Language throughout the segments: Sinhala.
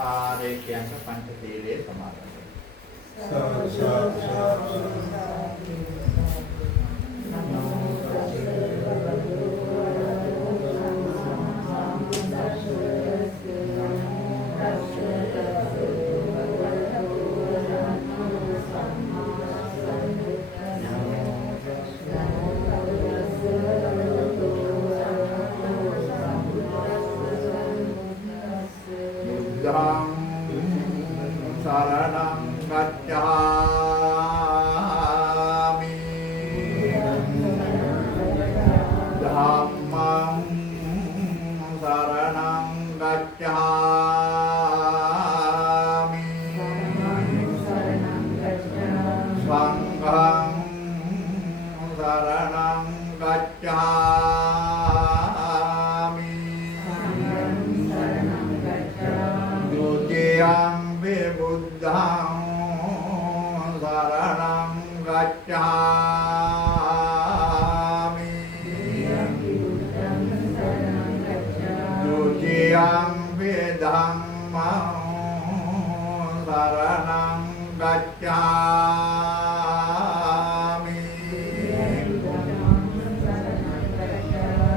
ආකාරයේ කියන පංචශීලයේ සමාදන් Saranam gacchami Dhammam saranam gacchami Sangham saranam gacchami Dutiyam Buddham saranam gacchami Dutiyam Dhammam saranam gacchami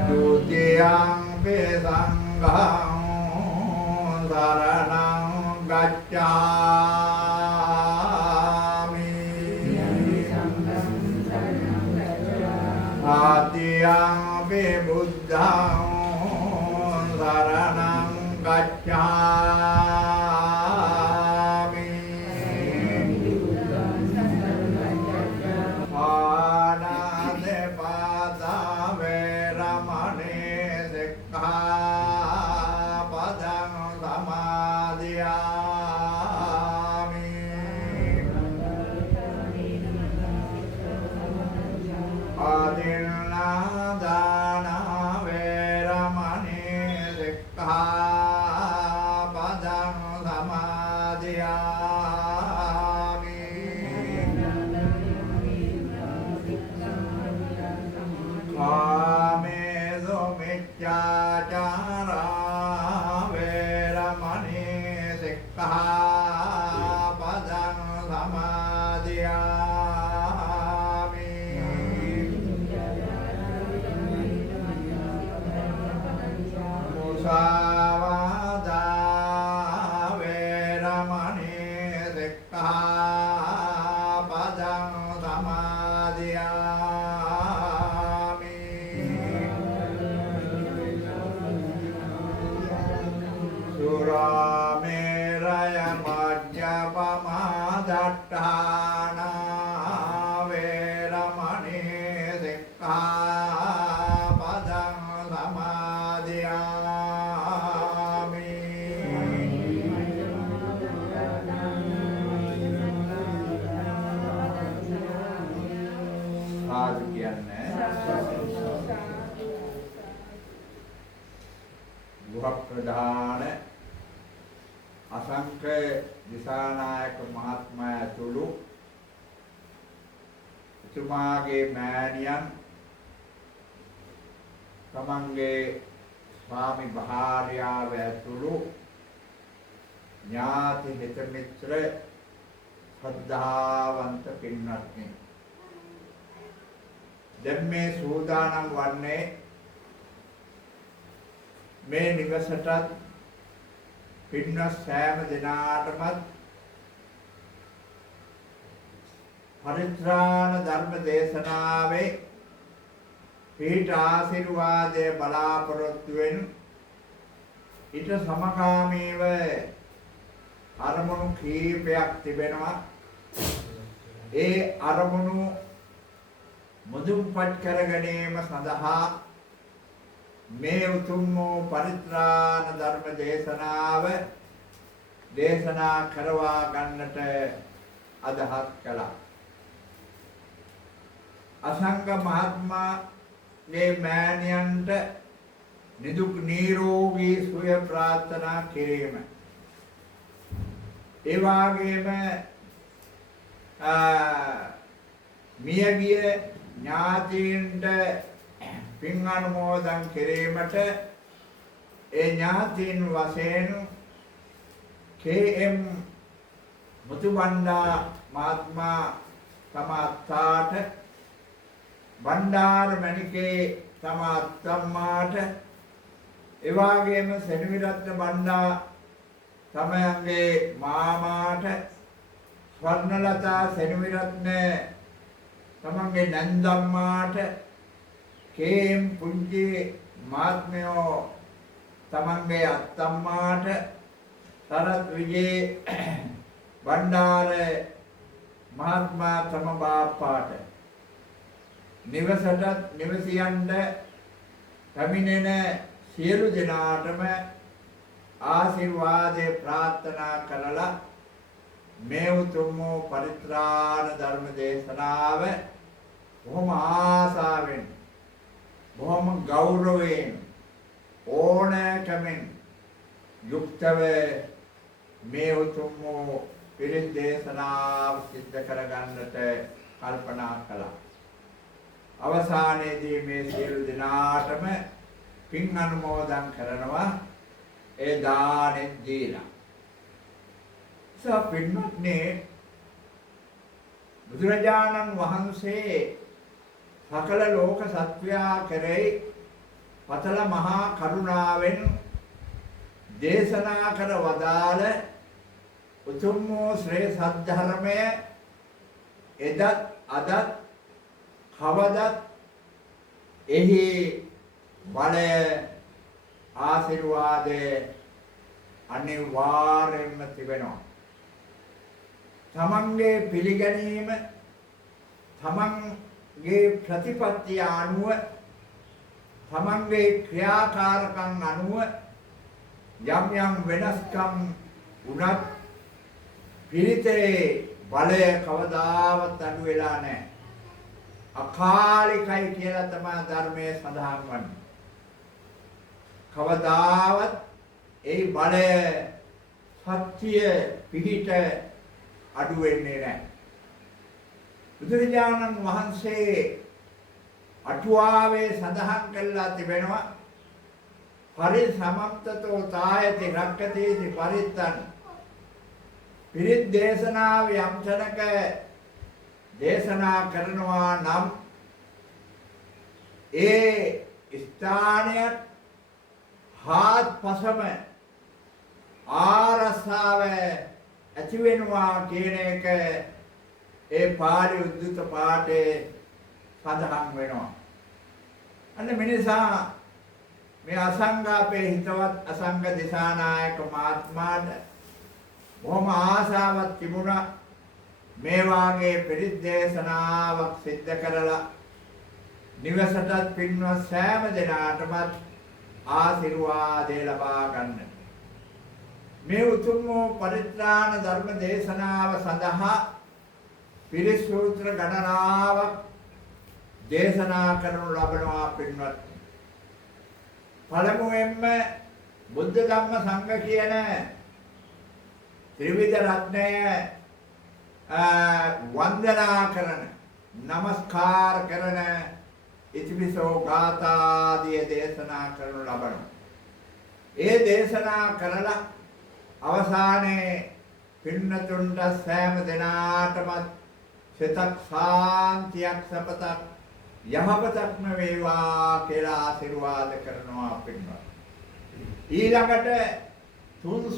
Dutiyam Sangham saranam gacchami Adiyam Buddham saranam gacchami Panadepada veramane sikkhapadam samadhiyami Adilladana veramane sikkhapadam samadhiyami Kamesu micchācara veramane sikkhapadam samadhiyami Musavada veramane sikkhapadam samadhiyami Surameraya majjapamadatthana veramane sikkhapadam samadhiyami Sādhu කියන්නේ ගෘහ ප්‍රධාන අසංඛ්‍ය දිසානායක මහත්මයා ඇතුළු එතුමාගේ මෑණියන් තමන්ගේ ස්වාමි භාර්යාව ඇතුළු ඥාති හිත මිත්‍ර ශ්‍රද්ධාවන්ත පින්වත්නි දැන් මේ සූදානම් වන්නේ මේ නිවසටත් පින්වත් සෑම දිනාටම පරිත්‍රාණ ධර්ම දේශනාවේ පීඨ ආශිර්වාදයේ බලාපොරොත්තු වෙන ඊට සමකාමීව අරමුණු කීපයක් තිබෙනවා ඒ අරමුණු මුදුන්පත් කර ගැනීම සඳහා මේ උතුම් වූ පරිත්‍රාණ ධර්ම දේශනාව දේශනා කරවා ගන්නට අදහස් කළා. අසංඝ මහත්මයාගේ මෑණියන්ට නිදුක් නිරෝගී සුවය ප්‍රාර්ථනා කිරීම. ඒ වගේම මියගිය ඥාතීන්ට පින් අනුමෝදන් කිරීමට ඒ ඥාතීන් වශයෙන් KM මුතුබණ්ඩා මහත්මයා තම අත්තාට බණ්ඩාර මණිකේ තම අත්තම්මාට එවාගේම සෙනවිරත්න බණ්ඩා තමයන්ගේ මාමාට ස්වර්ණලතා සෙනවිරත්න තමන්ගේ නන්දම්මාට KM පුංචි මහත්මයෝ තමන්ගේ අත්තම්මාට සරත් විජේ බණ්ඩාර මහත්මයා තම බාප්පාට නිවසට නිවසියන්ට පැමිණෙන සියලු දෙනාටම ආශිර්වාදේ ප්‍රාර්ථනා කරලා මේ උතුම් පරිත්‍රාණ ධර්ම දේශනාව බොහොම ආසාවෙන් බොහොම ගෞරවයෙන් ඕනෑකමින් යුක්තව මේ උතුම් පිරිත් දේශනාව සිද්ධ කරගන්නට කල්පනා කළා. අවසානයේදී මේ සියලු දෙනාටම පින් අනුමෝදන් කරනවා ඒ දානෙ දීලා. පින්වත්නි බුදුරජාණන් වහන්සේ සකල ලෝක සත්වයා කෙරෙහි පතල මහා කරුණාවෙන් දේශනා කර වදාළ උතුම් වූ ශ්‍රේ සද්ධර්මය එදත් අදත් කවදත් එහි බලය ආශිර්වාදය අනිවාර්යෙන්ම තිබෙනවා. තමන්ගේ පිළිගැනීම තමන්ගේ ප්‍රතිපත්තිය අනුව තමන්ගේ ක්‍රියාකාරකම් අනුව යම් යම් වෙනස්කම් වුණත් පිරිතේ බලය කවදාවත් අඩු වෙලා නැහැ. අකාලිකයි කියලා තමයි ධර්මයේ සඳහන් වන්නේ. කවදාවත් ඒ බලය සත්‍ය පිහිට අඩු වෙන්නේ නැහැ. බුදුරජාණන් වහන්සේ අටුවාවේ සඳහන් කළා තිබෙනවා පරිසමත්තතෝ තායති රක්කතේති පරිත්තං. පිරිත් දේශනාව යම් තැනක දේශනා කරනවා නම් ඒ ස්ථානයට හාත්පසම ආරසාව ඇති වෙනවා කියන එක ඒ පාළි උද්දුත පාඨයේ සඳහන් වෙනවා. අන්න මිනිසා මේ අසංගාපේ හිතවත් අසංග දිසානායක මහත්මයාට බොහොම ආසාවක් තිබුණා මේ වාගේ පිරිත් දේශනාවක් සිද්ධ කරලා නිවසටත් පින්වත් සෑම දෙනාටම ආශිර්වාදේ ලබා ගන්න. මේ උතුම් පරිත්‍රාණ ධර්ම දේශනාව සඳහා පිරිත් සූත්‍ර ගණනාවක් දේශනා කරනු ලබනවා පින්වත්. පළමුවෙන්ම බුද්ධ ධම්ම සංඝ කියන ත්‍රිවිධ රත්නය වන්දනා කරන නමස්කාර කරන ඉතිපිසෝ ගාථාදිය දේශනා කරනු ලබනවා. ඒ දේශනා කරලා අවසානයේ පින්නතුන්ට සෑම දිනාටම සිතක් සාන්තියක් සපතක් යහපතක්ම වේවා කියලා ආශිර්වාද කරනවා පින්වත්. ඊළඟට තුන්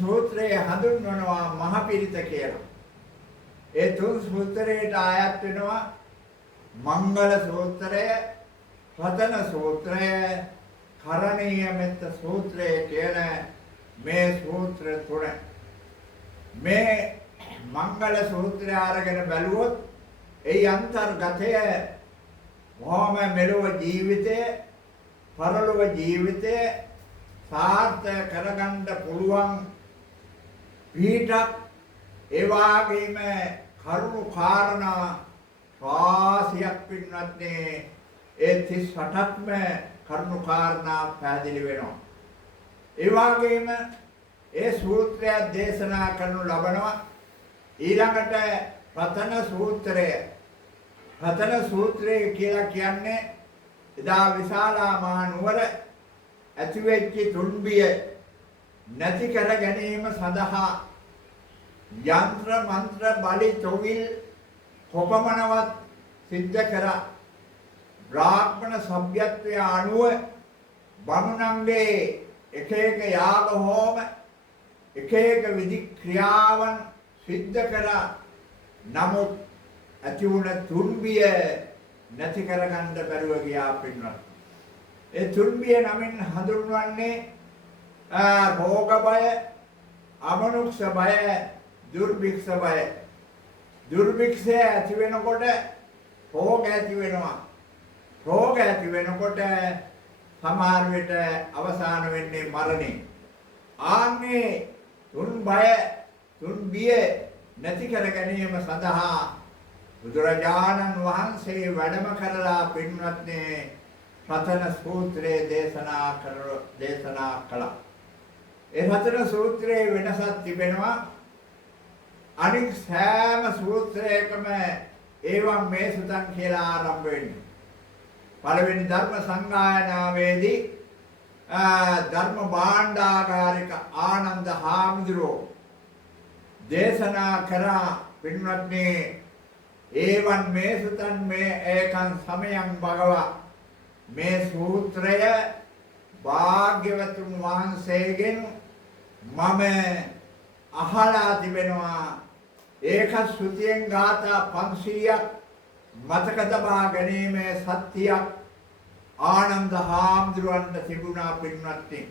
සූත්‍රයේ හඳුන්වනවා මහ පිරිත කියලා. ඒ තුන් සූත්‍රයට ආයත් වෙනවා මංගල සූත්‍රය, රතන සූත්‍රය, කරණීය මෙත්ත සූත්‍රය කියන මේ සූත්‍ර තුන. මේ මංගල සූත්‍රය අරගෙන බැලුවොත් ඒ අන්තර්ගතය මොහොම මෙලොව ජීවිතය, පරලොව ජීවිතය සාර්ථක කරගන්න පුළුවන් පිටක්. ඒ වගේම කරුණු කාරණා වාසියක් පින්වත්නි ඒ 38ක්ම කරුණු කාරණා පැහැදිලි වෙනවා. ඒ වගේම ඒ සූත්‍රය දේශනා කරනු ලබනවා. ඊළඟට රතන සූත්‍රය. රතන සූත්‍රය කියලා කියන්නේ එදා විශාලා මහ නුවර ඇතිවෙච්ච තුන්බිය නැති කර ගැනීම සඳහා යන්ත්‍ර මන්ත්‍ර බලි තොවිල් කොපමණවත් සිද්ධ කරා බ්‍රාහ්මණ සભ્યත්වයේ අනුව බමුණන්ගේ එක එක යාග හෝම එක එක විධි ක්‍රියාවන් සිද්ධ කරා නමුත් ඇති වුණ තුන්බිය නැති කරගන්න බැරුව ගියා පින්වත්. ඒ තුන්බිය නමින් හඳුන්වන්නේ භෝග බය, අමනුෂ්‍ය බය, දුර්භික්ෂ බය. දුර්භික්ෂය ඇති වෙනකොට භෝග ඇති වෙනවා. භෝග ඇති වෙනකොට සමහර විට අවසාන වෙන්නේ මරණය. ආන්නේ තුන් බය, තුන් බිය නැති කර ගැනීම සඳහා බුදුරජාණන් වහන්සේ වැඩම කරලා පින්වත්නි රතන සූත්‍රයේ දේශනා කළා. ඒ රතන සූත්‍රයේ වෙනසක් තිබෙනවා. අනික් සෑම සූත්‍රයකම ඒවම් මේ සුතං කියලා ආරම්භ වෙන්නේ. පළවෙනි ධර්ම සංගායනාවේදී ධර්ම භාණ්ඩාගාරික ආනන්ද හාමුදුරුවෝ දේශනා කරා පින්වත්නි ඒවන් මේ සුතං මේ ඒකං සමයං භගවා මේ සූත්‍රය භාග්‍යවතුන් වහන්සේගෙන් මම අහලා තිබෙනවා. ඒක ශ්‍රුතියෙන් ගාථා 500ක් මතක තබා ගැනීමේ සත්‍යයක් ආනන්ද හාමුදුරුවන්ට තිබුණා පින්වත්නි.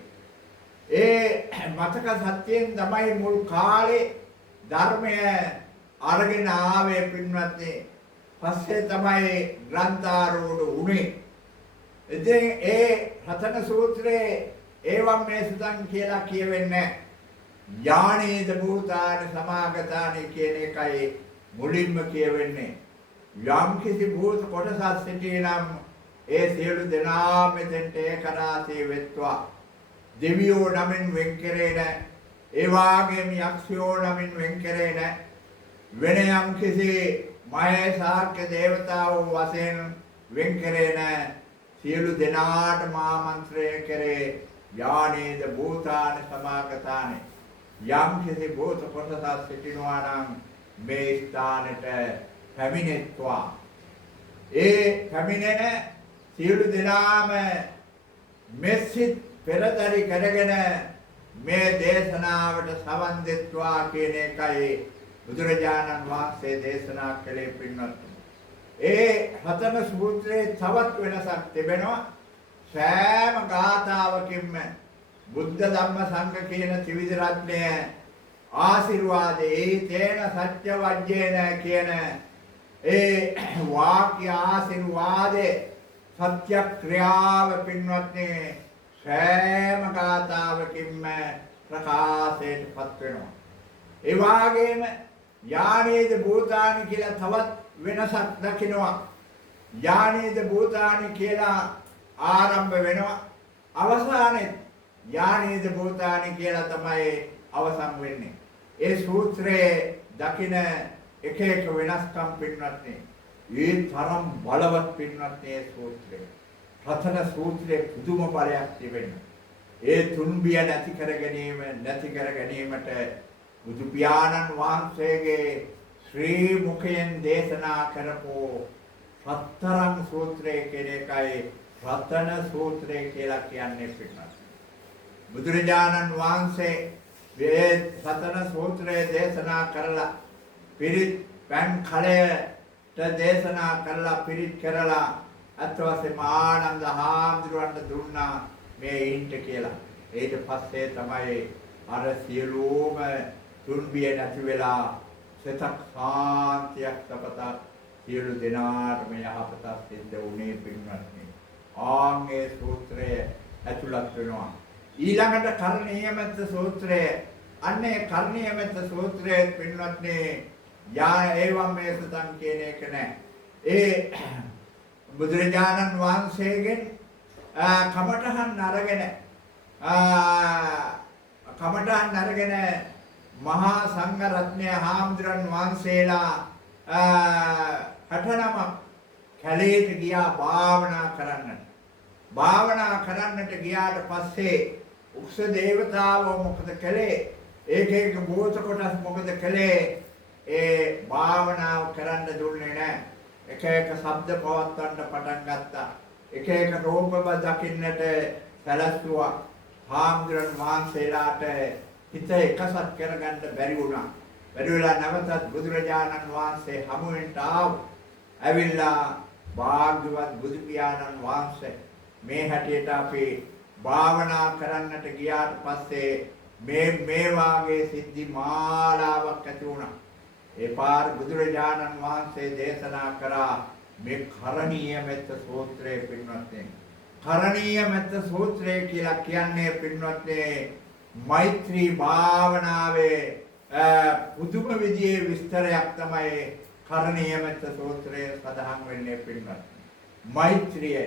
ඒ මතක සත්‍යයෙන් තමයි මුල් කාලේ ධර්මය අරගෙන ආවේ පින්වත්නි. පස්සේ තමයි ග්‍රන්ථාරූඪ වුනේ. ඉතින් ඒ රතන සූත්‍රයේ ඒවම් මේ සුතං කියලා කියවෙන්නේ ඥානේද භූතාන සමාගතානි කියන එකයි මුලින්ම කියවෙන්නේ. යම් කිසි භූත කොටසක් සිටිනම් ඒ සියලු දෙනා මෙතෙන්ට ඒකරාතේ වෙත්වා. දෙවියෝ නමින් වෙන් කරේ නැහැ. ඒ වාගේම යක්ෂයෝ නමින් වෙන් කරේ නැහැ. වෙන යම් කිසි මහේසාක්‍ය දේවතාවෝ වශයෙන් වෙන් කරේ නැහැ. සියලු දෙනාට මාමන්ත්‍රය කරේ යානේද භූතාන සමාගතානි. යම් කිසි භූත කොටසක් සිටිනවා නම් මේ ස්ථානෙට පැමිණෙත්වා. ඒ පැමිණෙන සියලු දෙනාම මෙසිත පෙරදරි කරගෙන මේ දේශනාවට සවන් දෙත්වා කියන එකයි බුදුරජාණන් වහන්සේ දේශනා කළේ පින්වත්නි. ඒ රතන සූත්‍රයේ තවත් වෙනසක් තිබෙනවා. සෑම ගාථාවකින්ම බුද්ධ ධම්ම සංඝ කියන ත්‍රිවිධ රත්නය ආශිර්වාදේ තේන සත්‍ය වජ්ජේන කියන ඒ වාක්‍ය ආශිර්වාදේ සත්‍ය ක්‍රියාව පින්වත්නි සෑම ගාථාවකින්ම ප්‍රකාශයටපත් වෙනවා. ඒ වාගේම යානේද භූතානි කියලා තවත් වෙනසක් දකිනවා. යානේද භූතානි කියලා ආරම්භ වෙනවා. අවසානයේ යානේද භූතානි කියලා තමයි අවසන් වෙන්නේ. ඒ සූත්‍රයේ දකින එක එක වෙනස්කම් පින්වත්නි ඒ තරම් බලවත් පින්වත්නි ඒ සූත්‍රය. රතන සූත්‍රයේ පුදුම බලයක් තිබෙනවා. ඒ තුන්බිය නැති කර ගැනීමට බුදු පියාණන් වහන්සේගේ ශ්‍රී මුඛයෙන් දේශනා කරපෝ රත්තරන් සූත්‍රය කියන එකයි රතන සූත්‍රය කියලා කියන්නේ පිටුපස. බුදුරජාණන් වහන්සේ මේ රතන සූත්‍රය දේශනා කරලා පිරිත් පෑන් කලයට දේශනා කරලා පිරිත් කරලා අත්වසේම ආනන්ද හාමුදුරුවන්ට දුන්නා මේ ඉන්ට කියලා. ඊට පස්සේ තමයි අර සියලුම තුන්බිය නැති වෙලා සතක් සාන්තියක් සපතක් සියලු දෙනාටම යහපතක් සිද්ධ වුණේ පින්වත්නි. ආන්ගේ සූත්‍රය ඇතුළත් වෙනවා. ඊළඟට කර්ණීයමෙත් සූත්‍රය. අන්නේ කර්ණීයමෙත් සූත්‍රයේ පින්වත්නි යා ඒවම් මේ සතන් කියන එක නෑ. ඒ බුදුරජාණන් වහන්සේගෙන් කමඨහන් අරගෙන මහා සංඝ රත්නය හාමුදුරන් වහන්සේලා 69ක් කැලේට ගියා භාවනා කරන්නට. භාවනා කරන්නට ගියාට පස්සේ උක්ෂ දේවතාවෝ මොකද කළේ? ඒක භූත කොටස් මොකද කළේ? ඒ භාවනාව කරන්න දුන්නේ නැහැ. එක ශබ්ද පවත්වන්න පටන් ගත්තා. එක රූප දකින්නට සැලැස්සුවා. හාමුදුරන් වහන්සේලාට හිත එකසත් කරගන්න බැරි වුණා. බැරි වෙලා නැවතත් බුදුරජාණන් වහන්සේ හමු වෙන්න ඇවිල්ලා භාග්‍යවත් බුදු පියාණන් වහන්සේ මේ හැටියට අපි භාවනා කරන්නට ගියාට පස්සේ මේ වාගේ සිද්ධි මාලාවක් ඇති වුණා. ඒ පාර බුදුරජාණන් වහන්සේ දේශනා කරා මේ කරණීය මෙත්ත සූත්‍රයේ පින්වත්නි. කරණීය මෙත්ත සූත්‍රය කියලා කියන්නේ පින්වත්නි මෛත්‍රී භාවනාවේ පුදුම විදියේ විස්තරයක් තමයි කරණීය මෙත්ත සූත්‍රයේ සඳහන් වෙන්නේ පින්වත්නි. මෛත්‍රිය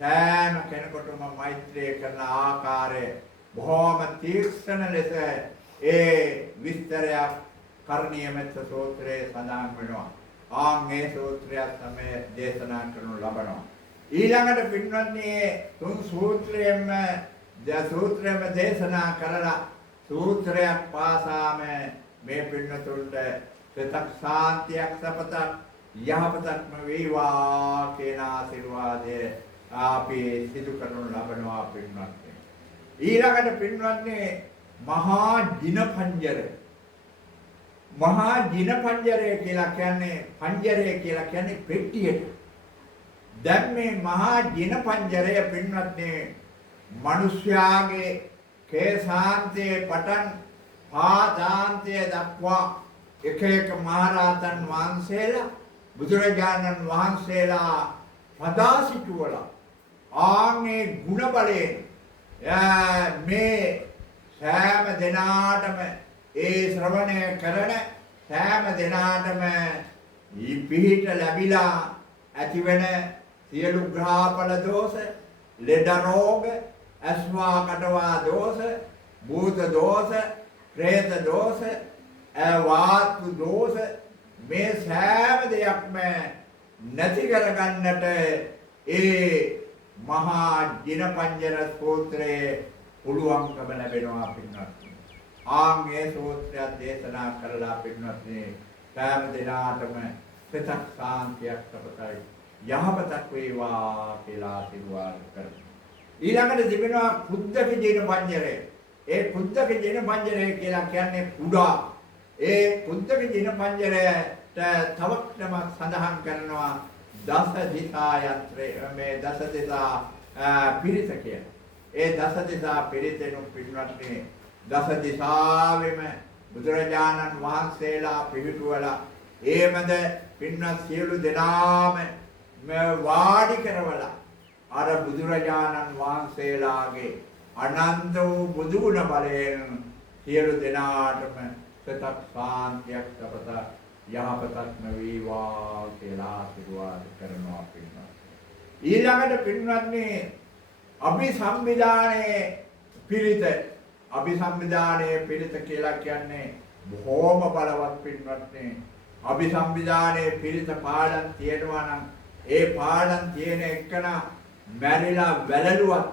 සෑම කෙනෙකුටම මෛත්‍රිය කරන ආකාරය බොහොම තීක්ෂණ ලෙස ඒ විස්තරයක් කරණීය මෙත්ත සූත්‍රයේ සඳහන් වෙනවා. මේ සූත්‍රය තමයි දේශනා කරනු ලබනවා. ඊළඟට පින්වත්නි තුන් සූත්‍රයෙන්ම දේශනා කරලා සූත්‍රයක් පාසාම මේ පින්නතුන්ට සිතක් ශාන්තියක් සපතක් යහපතක්ම වේවා කියන ආශිර්වාදය අපි සිදු කරනු ලබනවා පින්වත්නි. ඊළඟට පින්වත්නි මහා ජින පංජරය. මහා ජින පංජරය කියලා කියන්නේ පෙට්ටියට. දැන් මේ මහා ජින පංජරය පින්වත්නි මිනිස්යාගේ කේසාන්තයේ පටන් පාදාන්තයේ දක්වා එක මහරහතන් වහන්සේලා බුදුරජාණන් වහන්සේලා පදා සිටුවලා ආන්නේ ගුණ බලයෙන් මේ සෑම දිනාටම ඒ ශ්‍රවණය කරන සෑම දිනාටම පිහිට ලැබිලා ඇතිවෙන සියලු ග්‍රහඵල දෝෂ, ලෙඩ රෝග, අස්වා කටවා දෝෂ, භූත දෝෂ, പ്രേත දෝෂ, වාතු දෝෂ මේ සෑම දෙයක්ම නැති කරගන්නට ඒ මහා ජින පංජර සූත්‍රයේ පුළුවන්කම ලැබෙනවා පින්වත්නි. මේ සූත්‍රය දේශනා කරලා පින්වත්නි සෑම දිනාටම සිතක් ශාන්තියක් සපතයි යහපතක් වේවා කියලා ආශිර්වාද කරමු. ඊළඟට තිබෙනවා කුද්දක ජින පංජරය. ඒ කුද්දක ජින පංජරය කියලා කියන්නේ කුඩා. ඒ කුද්දක ජින පංජරයට තවත් නමක් සඳහන් කරනවා දස දිසා යන්ත්‍රය. මේ දස දිසා පිරිත කියලා. ඒ දස දිසා පිරිතෙනු පින්වත්නි දස දිසාවෙම බුදුරජාණන් වහන්සේලා පිළිතුවලා ඒමද පින්වත් සියලු දෙනාම වාඩි කරවලා අර බුදුරජාණන් වහන්සේලාගේ අනන්ත වූ බුදු ගුණ බලයෙන් සියලු දෙනාටම සිතක් ශාන්තියක් සපත යහපතක්ම වේවා කියලා ආශිර්වාද කරනවා පින්වත්. ඊළඟට පින්වත්නි අභිසම්විධානයේ පිරිත. අභිසම්විධානයේ පිරිත කියලා කියන්නේ බොහෝම බලවත් පින්වත්නි. අභිසම්විධානයේ පිරිත පාඩම් තියෙනවා නම් ඒ පාඩම් තියෙන එකන මැරිලා වැළලුවත්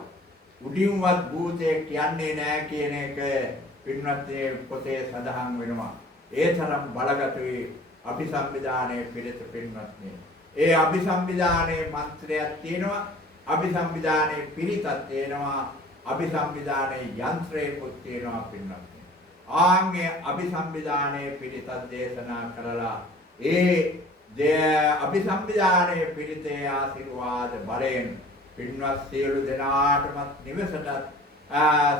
උඩින්වත් භූතේ කියන්නේ නැහැ කියන එක පින්වත්නි පොතේ සඳහන් වෙනවා. ඒ තරම් බලගතුයි අභිසම්විධානයේ පිරිත පින්වත්නි. ඒ අභිසම්විධානයේ මන්ත්‍රයක් තියෙනවා. අභිසම්විධානයේ පිරිතක් තියෙනවා. අභිසම්විධානයේ යන්ත්‍රයකුත් තියෙනවා පින්වත්නි. ආන්ගේ අභිසම්විධානයේ පිරිතක් දේශනා කරලා අභිසම්විධානයේ පිරිතේ ආශිර්වාද බලයෙන් පින්වත් සියලු දෙනාටම නිවසට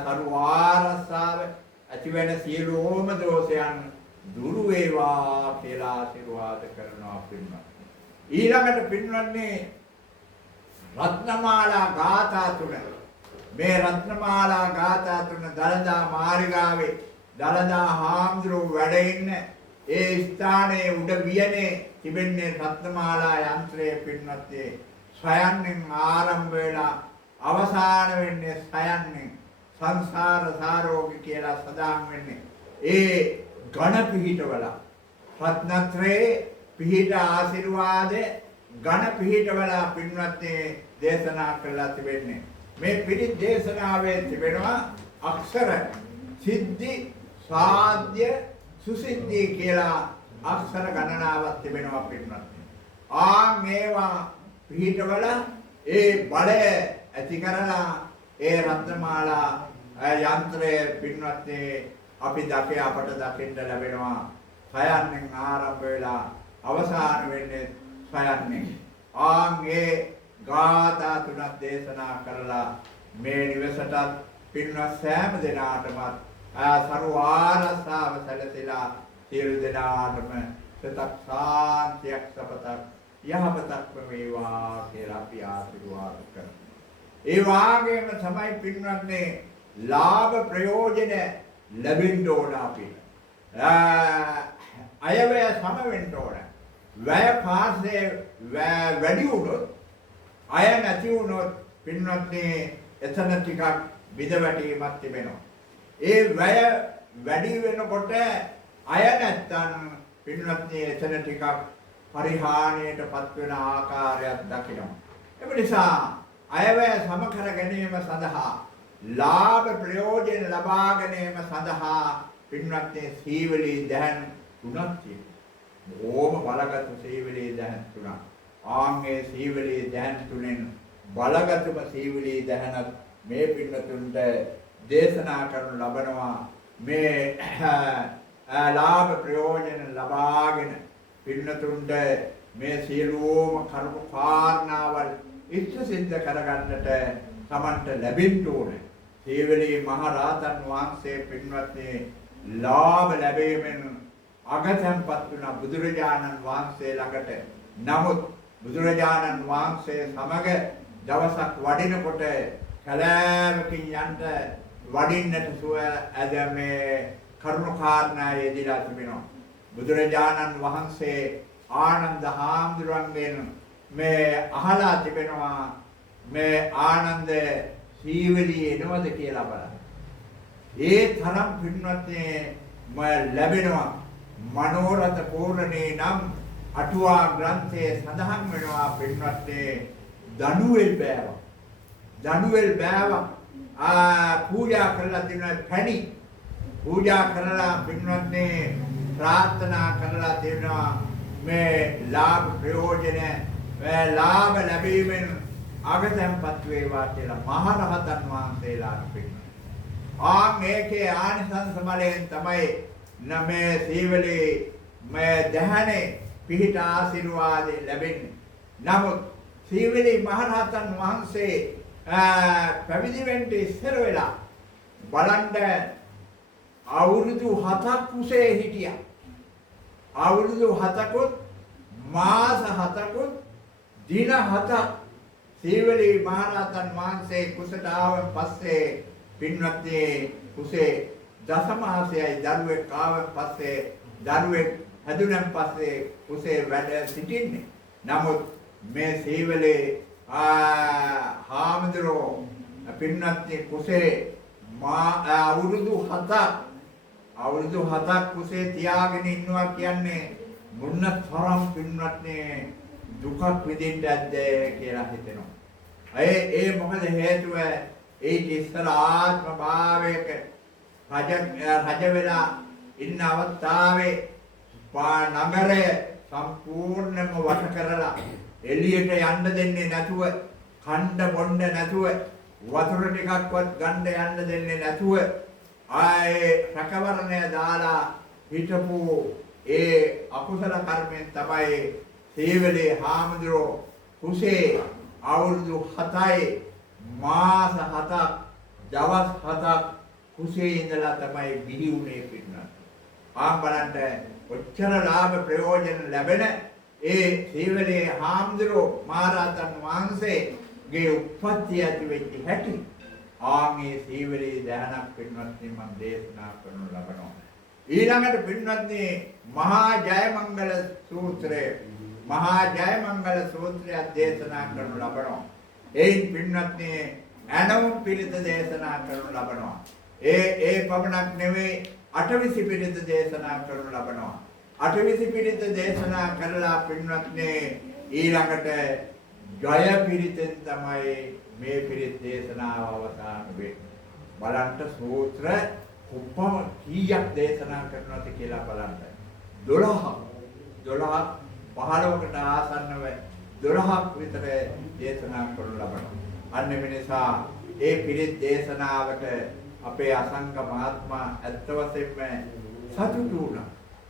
සරුවාරස්සාව ඇතිවෙන සියලුම දෝෂයන් දුරු වේවා කියලා ආශිර්වාද කරනවා පින්වත්නි. ඊළඟට පින්වත්නි රත්නමාලා ගාථා තුන. මේ රත්නමාලා ගාථා තුන දලදා මාර්ගාවේ දලදා හාමුදුරුවෝ වැඩ ඉන්න ඒ ස්ථානයේ උඩ වියනේ තිබෙන්නේ රත්නමාලා යන්ත්‍රයේ පින්වත්නි. සයන්ෙන් ආරම්භ වෙලා අවසාන වෙන්නේ සයන්ෙන් සංසාර සාරෝගී කියලා සදාම් වෙන්නේ. ඒ ඝන පිහිටවල රත්නත්‍රයේ පිහිට ආශිර්වාදේ ඝන පිහිටවල පින්වත්නි දේශනා කළා තිබෙන්නේ. මේ පිරිත් දේශනාවේ තිබෙනවා අක්ෂර සිද්ධි සාධ්‍ය සුසිද්ධි කියලා අක්ෂර ගණනාවක් තිබෙනවා පින්වත්නි. මේවා පිළිහිටවල ඒ බලය ඇති කරලා ඒ රත්නමාලා යන්ත්‍රයේ පින්වත්නි අපි අපට දකින්න ලැබෙනවා. සයන්නෙන් ආරම්භ වෙලා අවසාන වෙන්නේ සයන්නෙන්. ඒ ගාථා තුනක් දේශනා කරලා මේ නිවසටත් පින්වත් සෑම දෙනාටම සරුවාරසාව සැලසෙලා සියලු දෙනාටම සතක් සාන්තියක් සපතක් යහපතක්ම වේවා කියලා අපි ආශිර්වාද කරනවා. ඒ වාගේම තමයි පින්වත්නි ලාභ ප්‍රයෝජන ලැබෙන්න ඕන අපිට. අයවැය සම වෙන්න ඕන. වැය පාස්සේ වැඩි වුණොත් අය නැති වුණොත් පින්වත්නි එතන ටිකක් බිඳවැටීමක් තිබෙනවා. ඒ වැය වැඩි වෙනකොට අය නැත්තම් පින්වත්නි එතන ටිකක් පරිහානියටපත් වෙන ආකාරයක් දකිනවා. ඒ නිසා අයවැය සම කර ගැනීම සඳහා ලාභ ප්‍රයෝජන ලබා ගැනීම සඳහා පින්වත්නි සීවලී දැන් තුනක් තියෙනවා. බොහොම බලගත් සීවලී දැන් තුනක්. ආන්ගේ සීවලී දැන් තුනෙන් බලගත්ම සීවලී දැනත් මේ පින්වතුන්ට දේශනා කරනු ලබනවා. මේ ලාභ ප්‍රයෝජන ලබාගෙන පින්නතුන්ට මේ සියලුම කරුණු කාරණාවල් ඉෂ්ට සිද්ධ කරගන්නට තමන්ට ලැබෙන්න ඕනේ. සීවලී මහ රහතන් වහන්සේ පින්වත්නි ලාභ ලැබීමෙන් අගතම්පත් වුණ බුදුරජාණන් වහන්සේ ළඟට. නමුත් බුදුරජාණන් වහන්සේ සමග දවසක් වඩිනකොට කලාවකින් යන්න වඩින්නට සුව ඇද මේ කරුණු කාරණා යෙදিলা තිබෙනවා. බුදුරජාණන් වහන්සේ ආනන්ද හාමුදුරන්ගෙන් මේ අහලා තිබෙනවා මේ ආනන්ද සීවලී එනවද කියලා බලන්න. ඒ තරම් පින්වත්නි ලැබෙනවා. මනෝරථ පූර්ණේ නම් අටුවා ග්‍රන්ථයේ සඳහන් වෙනවා පින්වත්නි දඩුවෙල් බෑව. දඩුවෙල් බෑව පූජා කරලා තිබෙන පැණි පූජා කරලා පින්වත්නි ප්‍රාර්ථනා කරලා තිබෙනවා මේ ලාභ ප්‍රයෝජන ලාභ ලැබීමෙන් අගතම්පත් වේවා කියලා මහරහතන් වහන්සේලාට පිළිගන්නවා. මේකේ ආනිසංස බලයෙන් තමයි නමේ සීවලී මේ දහනේ පිහිට ආශිර්වාද ලැබෙන්නේ. නමුත් සීවලී මහරහතන් වහන්සේ පැවිදි වෙන්න ඉස්සර වෙලා බලන්න අවුරුදු 7ක් කුසේ හිටියා. අවුරුදු 7කුත් මාස 7කුත් දින 7ක් සීවලී මහරහතන් වහන්සේ කුසට ආවන් පස්සේ පින්වත්නි කුසේ දසමාසයයි දරුවෙක් ආවන් පස්සේ දරුවෙක් හැදුනන් පස්සේ කුසේ වැඩ සිටින්නේ. නමුත් මේ සීවලී හාමුදුරුවෝ පින්වත්නි කුසේ අවුරුදු 7ක් කුසේ තියාගෙන ඉන්නවා කියන්නේ මොන තරම් පින්වත්නි දුකක් විඳින්න ඇද්ද කියලා හිතෙනවා. ඒ මොකද හේතුව ඒ ඉස්සර ආත්ම භාවයක රජ වෙලා ඉන්න අවස්ථාවේ නගරය සම්පූර්ණයෙන්ම වශ කරලා එළියට යන්න දෙන්නේ නැතුව කණ්ඩ බොණ්ඩ නැතුව වතුර ටිකක්වත් ගන්න යන්න දෙන්නේ නැතුව ආයේ රකවරණය දාලා හිටපු ඒ අකුසල කර්මෙන් තමයි සීවලී හාමුදුරුවෝ කුසේ අවුරුදු 7යි මාස 7ක් දවස් 7ක් කුසේ ඉඳලා තමයි බිහි වුණේ පින්නත්. බලන්න ඔච්චර ලාභ ප්‍රයෝජන ලැබෙන ඒ සීවලී හාමුදුරුවෝ මහරහතන් වහන්සේගේ උප්පත්තිය ඇති වෙච්ච හැටි මේ සීවලී දහනක් පින්වත්නි මම දේශනා කරනු ලබනවා. ඊළඟට පින්වත්නි මහා ජයමංගල සූත්‍රය දේශනා කරනු ලබනවා. එයින් පින්වත්නි අනවම් පිළිත දේශනා කරනු ලබනවා. ඒ පමණක් නෙවෙයි අටවිසි පිළිත දේශනා කරනු ලබනවා. අටවිසි පිළිත දේශනා කරලා පින්වත්නි ඊළඟට ජය පිළිතෙන් තමයි මේ පිළිත් දේශනාව අවසන් වෙන්නේ. බලන්න සූත්‍ර කොපම කීයක් දේශනා කරනවද කියලා බලන්න. 12ක් 15කට ආසන්නව 12ක් විතර දේශනා කරනු ලබනවා. අන්න මේ නිසා ඒ පිරිත් දේශනාවට අපේ අසංග මහත්මයා ඇත්ත වශයෙන්ම සතුටු වුණා.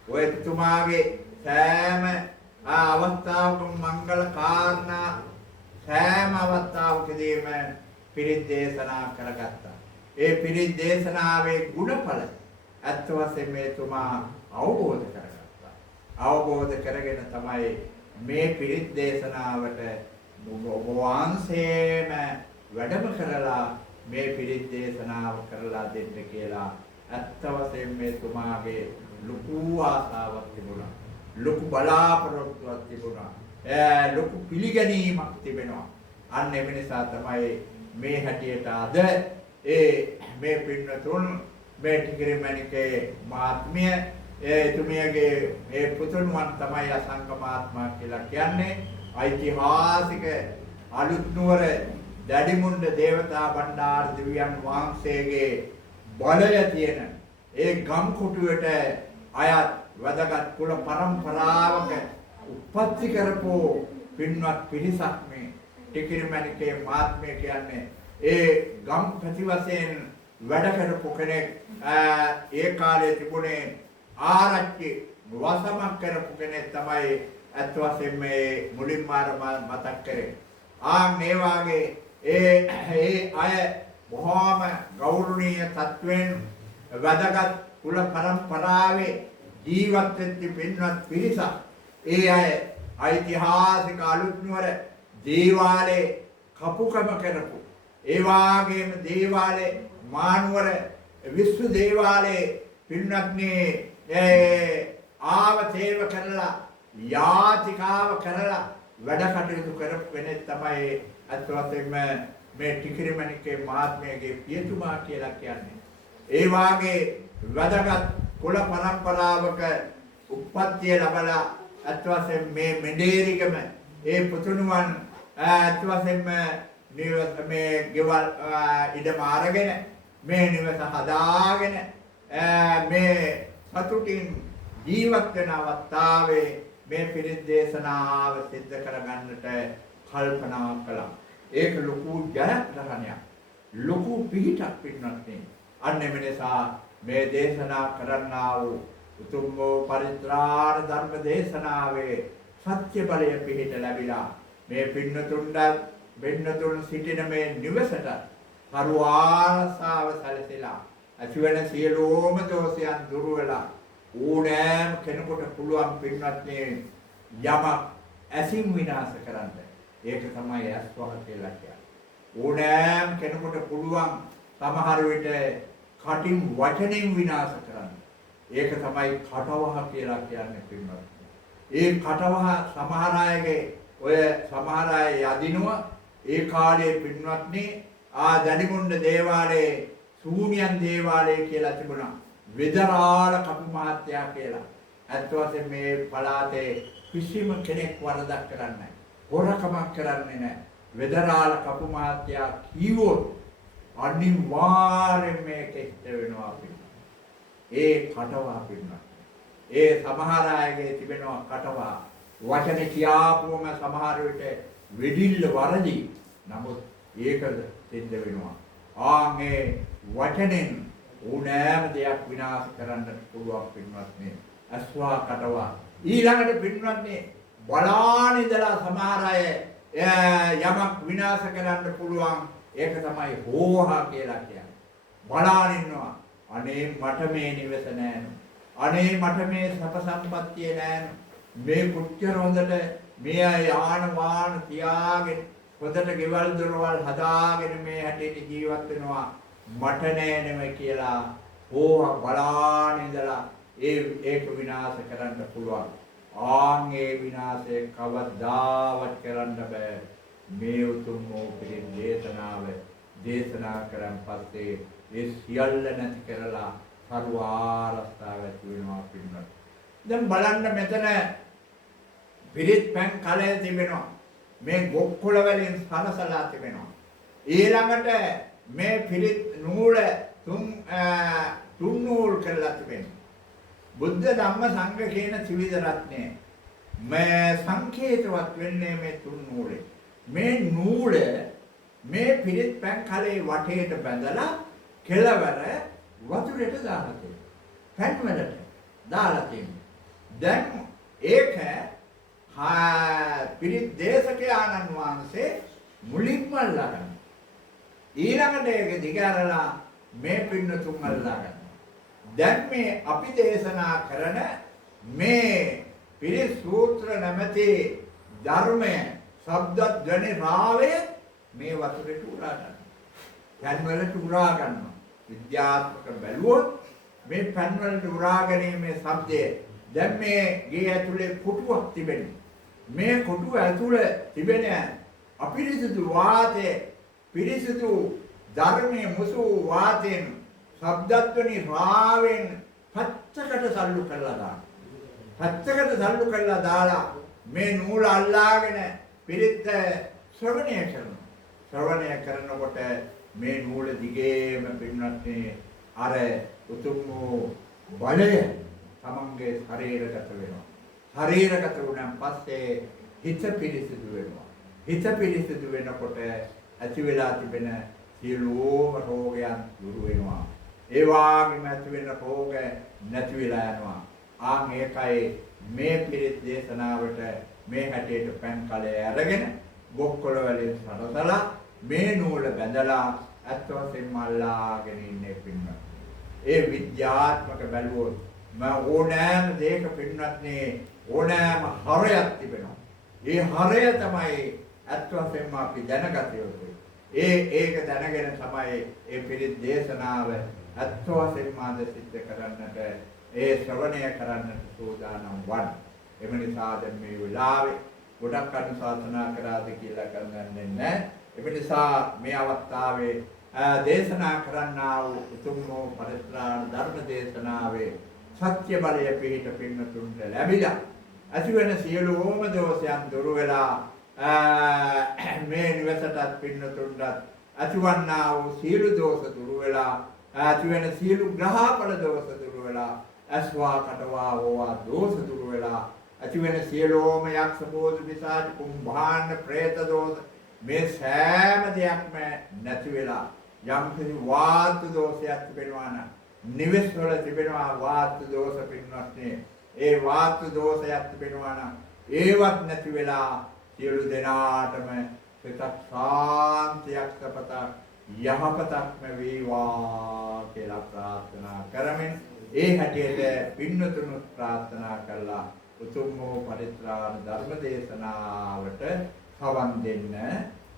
ඔය තුමාගේ සෑම අවස්ථාවකම මංගල කාරණා සෑම අවස්ථාවකදීම පිරිත් දේශනා කරගත්තා. ඒ පිරිත් දේශනාවේ ගුණඵල ඇත්ත වශයෙන්ම මේ තුමා අවබෝධ කරගත්තා. අවබෝධ කරගෙන තමයි මේ පිරිත් දේශනාවට ඔබ වහන්සේම වැඩම කරලා මේ පිරිත් දේශනාව කරලා දෙන්න කියලා ඇත්ත වශයෙන්ම මේ තුමාගේ ලොකු ආසාවක් තිබුණා. ලොකු බලාපොරොත්තුවක් තිබුණා. ලොකු පිළිගැනීමක් තිබෙනවා. අන්න ඒ නිසා තමයි මේ හැටියට අද මේ පින්නතුන් මේ ටිකරිමණිකේ මහත්මිය එතුමියගේ මේ පුතුණුවන් තමයි අසංග මහත්මයා කියලා කියන්නේ. ඓතිහාසික අලුත්නුවර දැඩිමුණ්ඩ දේවතා බණ්ඩාර දිව්‍යන් වහන්සේගේ බලය තියෙන ඒ ගම් කොටුවට අයත් වැදගත් කුල පරම්පරාවක උප්පත්ති කරපු පින්වත් පිරිසක් මේ ටිකිරිමණිකේ මහත්මිය කියන්නේ. ඒ ගම් ප්‍රතිවසෙන් වැඩ කරපු කෙනෙක්. ඒ කාලේ තිබුණේ ආරච්චි වසමක් කරපු කෙනෙක් තමයි අත් වශයෙන් මේ මුලින්ම මතක් කරේ. මේ වාගේ ඒ අය බොහොම ගෞරවනීය තත්වෙන් වැදගත් කුල පරම්පරාවේ ජීවත් වෙච්ච පින්වත් පිරිසක්. ඒ අය ඓතිහාසික අලුත්නුවර දේවාලේ කපුකම කරපු ඒ වාගේම දේවාලේ මානුවර විශ්ව දේවාලේ පින්වත්නි ආවතේව කරලා යාතිකාව කරලා වැඩ කටයුතු කරපු වෙන්නේ තමයි අත් වශයෙන්ම මේ ටිකිරිමණිකේ මහත්මයාගේ පියතුමා කියලා කියන්නේ. ඒ වාගේ වැදගත් කුල පරම්පරාවක උප්පත්තිය ලැබලා අත් වශයෙන් මේ මෙඩේරිගම ඒ පුතුණුවන් අත් වශයෙන්ම මේ ගෙවල් ඉඩම අරගෙන මේ නිවස හදාගෙන මේ සතුටින් ජීවත් වෙන අවස්ථාවේ මේ පිරිත් දේශනාව සිද්ධ කරගන්නට කල්පනා කළා. ඒක ලොකු ජයග්‍රහණයක්. ලොකු පිහිටක් පින්නත්. අන්න මේ නිසා මේ දේශනා කරන්නා වූ උතුම් පරිත්‍රාණ ධර්ම දේශනාවේ සත්‍ය බලය පිහිට ලැබිලා මේ පින්නතුන් සිටින මේ නිවසට කරුආසාව සැලසෙලා ඇතිවන සියලුම දෝෂයන් දුරු වෙලා ඕනෑම කෙනෙකුට පුළුවන් පින්වත්නි යමක් ඇසින් විනාශ කරන්න. ඒක තමයි අස්වහ කියලා කියන්නේ. ඕනෑම කෙනෙකුට පුළුවන් සමහර විට කටින් වචනෙන් විනාශ කරන්න. ඒක තමයි කටවහ කියලා කියන්නේ පින්වත්නි. ඒ කටවහ සමහර අයගේ ඔය සමහර අය යදිනවා ඒ කාලේ පින්වත්නි දැඩිමුණ්ඩ දේවාලයේ ශූන්‍යයන් දේවාලය කියලා තිබුණා. වෙදරාල කපු මහත්තයා කියලා. ඇත්ත වශයෙන්ම මේ පළාතේ කිසිම කෙනෙක් වරදක් කරන්නේ නැහැ. හොරකමක් කරන්නේ නැහැ. වෙදරාල කපු මහත්තයා කීවොත් අනිවාර්යෙන් මේක ඉෂ්ට වෙනවා පින්න. ඒ කටවා පින්න. ඒ සමහර අයගේ තිබෙනවා කටවා. වචන කියාපුවම සමහර විට වෙඩිල්ල වරදි. නමුත් ඒකද සිද්ධ වෙනවා. ආන්ගේ වචනෙන් ඕනෑම දෙයක් විනාශ කරන්න පුළුවන් පින්වත්නි. අස්වා කටවා. ඊළඟට පින්වත්නි බලාන ඉඳලා සමහර අය යමක් විනාශ කරන්න පුළුවන්. ඒක තමයි හෝහා කියලා කියන්නේ. බලාන ඉන්නවා. අනේ මට මේ නිවස නෑ. අනේ මට මේ සප සම්පත්තිය නෑ. මේ කුච්චර හොඳට මේ යාන වාහන තියාගෙන හොඳට ගෙවල් දොරවල් හදාගෙන මේ හැටේ ජීවත් වෙනවා. මට නෑ නෙමෙයි කියලා හෝහා බලාන ඉඳලා ඒක විනාශ කරන්න පුළුවන්. ආන්ගේ විනාශය කවදාවත් කරන්න බෑ. මේ උතුම් වූ පිළින් දේශනාව දේශනා කරන් පස්සේ ඒ සියල්ල නැති කරලා සර්වාරස්ථාව ඇති වෙනවා පින්නත්. දැන් බලන්න මෙතන පිරිත් පැන් කලය තිබෙනවා. මේ ගොක්කොළ වලින් සලසලා තිබෙනවා. ඊළඟට මේ පිරිත් නූල තුන් නූල් කරලා තිබෙනවා. බුද්ධ ධම්ම සංඝ කියන ත්‍රිවිධ රත්නය මේ සංකේතවත් වෙන්නේ මේ තුන් නූලේ. මේ නූල මේ පිරිත් පැන් කලේ වටේට බැඳලා කෙලවර වතුරට දාලා තියෙනවා. පැන් වලට දාලා තියෙනවා. දැන් ඒක පිරිත් දේශකයාණන් වහන්සේ මුලින්ම අල්ලා ගන්නවා. ඊළඟට ඒක දිගහැරලා මේ පින්නතුන් අල්ලා ගන්නවා. දැන් මේ අපි දේශනා කරන මේ පිරිත් සූත්‍ර නැමැති ධර්මය ශබ්ද ධ්වනි රාවය මේ වතුරට උරා ගන්නවා. පැන් වලට උරා ගන්නවා. විද්‍යාත්මක බැලුවොත් මේ පැන් වලට උරා ගැනීමේ ශබ්දය දැන් මේ ගේ ඇතුලේ කොටුවක් තිබෙනවා. මේ කොටුව ඇතුලේ තිබෙන අපිරිසුදු වාතය පිරිසුදු ධර්මයේ මුසු වාතයෙන් ශබ්දත්වනි රාවෙන් පච්චකට සල්ලු කරලා දානවා. පච්චකට සල්ලු කරලා දාලා මේ නූල අල්ලාගෙන පිරිත් ශ්‍රවණය කරනවා. ශ්‍රවණය කරනකොට මේ නූල දිගේම පින්නත් අර උතුම් වූ බලය තමන්ගේ ශරීරගත වෙනවා. ශරීරගත වුණාන් පස්සේ හිත පිරිසිදු වෙනවා. හිත පිරිසිදු වෙනකොට ඇති වෙලා තිබෙන සියලුම රෝගයන් දුරු වෙනවා. ඒ වගේම ඇති වෙන රෝග නැති වෙලා යනවා. ආන් ඒකයි මේ පිරිත් දේශනාවට මේ හැටියට පැන් කලය අරගෙන බොක්කොළ වලින් සරසලා මේ නූල බැඳලා අත් වශයෙන්ම අල්ලාගෙන ඉන්නේ පින්වත්. ඒ විද්‍යාත්මක බැලුවොත් ඕනෑම දෙයක පින්වත්නි ඕනෑම හරයක් තිබෙනවා. ඒ හරය තමයි අත් වශයෙන්ම අපි දැනගත යුතුයි. ඒක දැනගෙන තමයි ඒ පිරිත් දේශනාව අත් වශයෙන්ම අද සිද්ධ කරන්නට ඒ ශ්‍රවණය කරන්නට සූදානම් වන්නේ. එම නිසා දැන් මේ වෙලාවේ ගොඩක් අනුශාසනා කරාද කියලා කරගන්නේ නැහැ. එම නිසා මේ අවස්ථාවේ දේශනා කරන්නා වූ උතුම් වූ පරිත්‍රාණ ධර්ම දේශනාවේ සත්‍ය බලය පිහිට පින්නතුන්ට ලැබිලා ඇති වෙන සියලුම දෝෂයන් දුරු වෙලා මේ නිවසටත් පින්නතුන්ටත් ඇතිවන්නා වූ සියලු දෝෂ දුරු වෙලා ඇති වෙන සියලු ග්‍රහඵල දෝෂ දුරු වෙලා අස්වා කටවා වූ දෝෂ දුරු වෙලා ඇති වෙන සියලුම යක්ෂ බෝධි පිසාච කුම්භාණ්ඩ പ്രേත දෝෂ මේ සෑම දෙයක්ම නැති වෙලා යම් කිසි වාතු දෝෂයක් තිබෙනවා නම් නිවෙස් වල තිබෙනවා වාතු දෝෂ පින්වත්නි ඒ වාතු දෝෂයක් තිබෙනවා නම් ඒවත් නැති වෙලා සියලු දෙනාටම සිතක් ශාන්තියක් සපතක් යහපතක්ම වේවා කියලා ප්‍රාර්ථනා කරමින් ඒ හැටියට පින්නතුණු ප්‍රාර්ථනා කළා උතුම් වූ පරිත්‍රාණ ධර්ම දේශනාවට සවන් දෙන්න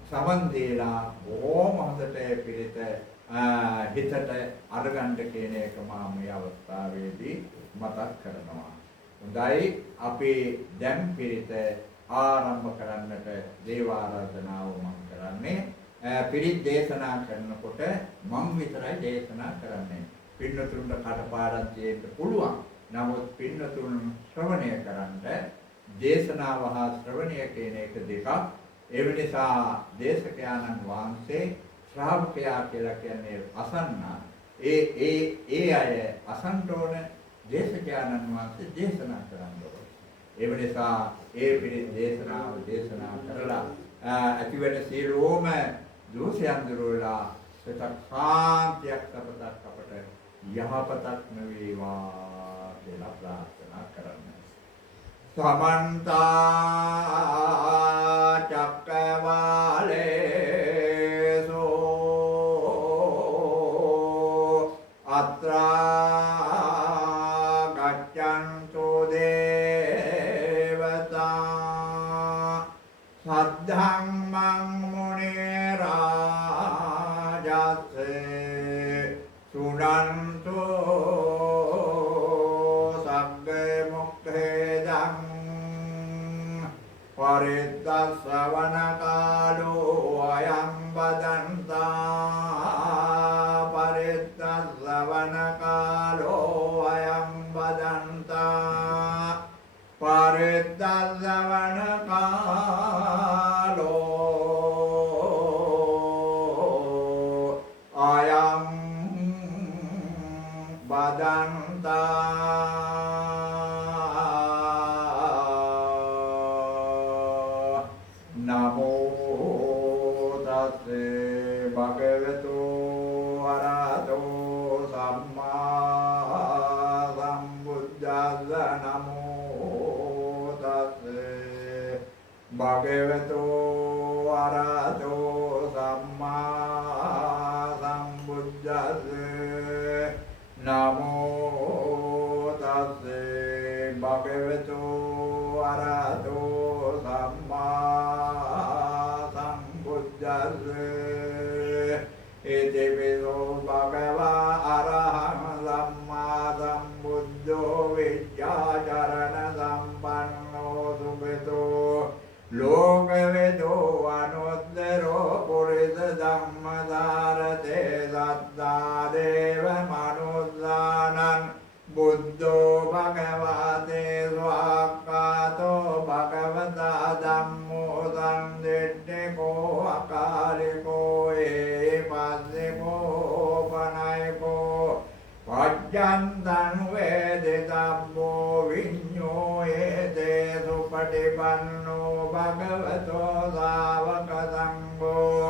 සවන් දීලා බොහොම හොඳට පිළිත හිතට අරගන්න කියන එක මම මේ අවස්ථාවේදී මතක් කරනවා. හොඳයි අපි දැන් පිළිත ආරම්භ කරන්නට දේව ආරාධනාව මම කරන්නේ. පිරිත් දේශනා කරනකොට මම විතරයි දේශනා කරන්නේ. පින්නතුන්ට කටපාඩම් දෙන්න පුළුවන්. නමුත් පින්නතුන් ශ්‍රවණය කරන්න දේශනාව හා ශ්‍රවණය කියන එක දෙකක්. ඒ නිසා දේශකයාණන් වහන්සේ ශ්‍රාවකයා කියලා කියන්නේ අසන්න. ඒ අය අසන්න ඕන දේශකයාණන් වහන්සේ දේශනා කරන්න ඕන. ඒ නිසා ඒ පිරිත් දේශනාව දේශනා කරලා ඇතිවෙන සියලුම දෝෂයන් දුරලා සිතක් ශාන්තියක් සපතක් අපට යහපතක් වේවා කියලා ප්‍රාර්ථනා කරන්න. समन्त चक्रवालेषु अत्र गच्छन्तु देवता सद्धम्मं मुनिराजस्य शृण्वन्तु परिद्दश्रवण कालो अयं वदन्ता परिद्दश्रवण कालो अयं वदन्ता परिद्दश्रवण कालो තස්සේ භගවතු අරහතෝ සම්මා සම්බුද්දස්ස නමෝ තස්සේ භගවතු අරහතෝ සම්මා සම්බුද්දස්ස නමෝ තස්සේ භගවතු අරහතෝ සම්මා සම්බුද්දස්ස ඉතිවිසෝ භගවා අරහං සම්මා සම්බුද්ධෝ විද්‍යාචරණ සම්පන්නෝ සුගතෝ ලෝකවිදෝ අනුත්තරෝ පුරිස ධම්මදාරතේ සත්තා දේව මනුස්සානං බුද්ධෝ භගවතේ ස්වාක්ඛාතෝ භගවතා ධම්මෝ සම්දෙට්ඨකෝ අකාලිකෝ ඒපස්සකෝ පනයිකෝ පජ්ජන්තං වේදිතබ්බෝ විඤ්ඤෝ ඒතේ සුපටිපන්නෝ භගවතෝ ශාවක සංඝෝ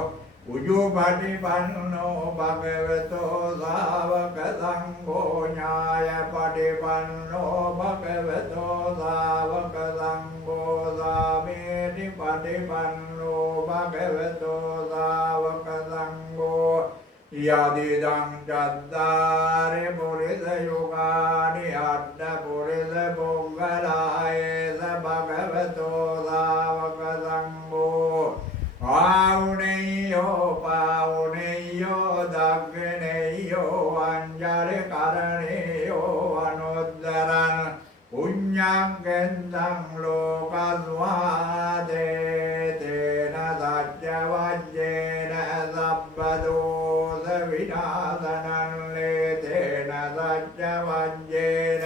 උජුපටිපන්නෝ භගවතෝ ශාවක සංඝෝ ඥායපටිපන්නෝ භගවතෝ ශාවක සංඝෝ සාමේති පටිපන්නෝ භගවතෝ ශාවක සංඝෝ යදිදං චත්තාරි පුරිස යුගානි අට්ඨ පුරිස පුංගලායේස භගවතෝ ශාවක සංඝෝ ආවුනේයෝ පාවුනේයෝ දග්ගනේයෝ අංජලි කරණේයෝ අනුද්දරං පුඤ්ඤං ගෙන්දං ලෝකස්වාදේ තේන සච්ච වජ්ජේන සබ්බදෝස විනාශනං ලේතේන සච්ච වජ්ජේන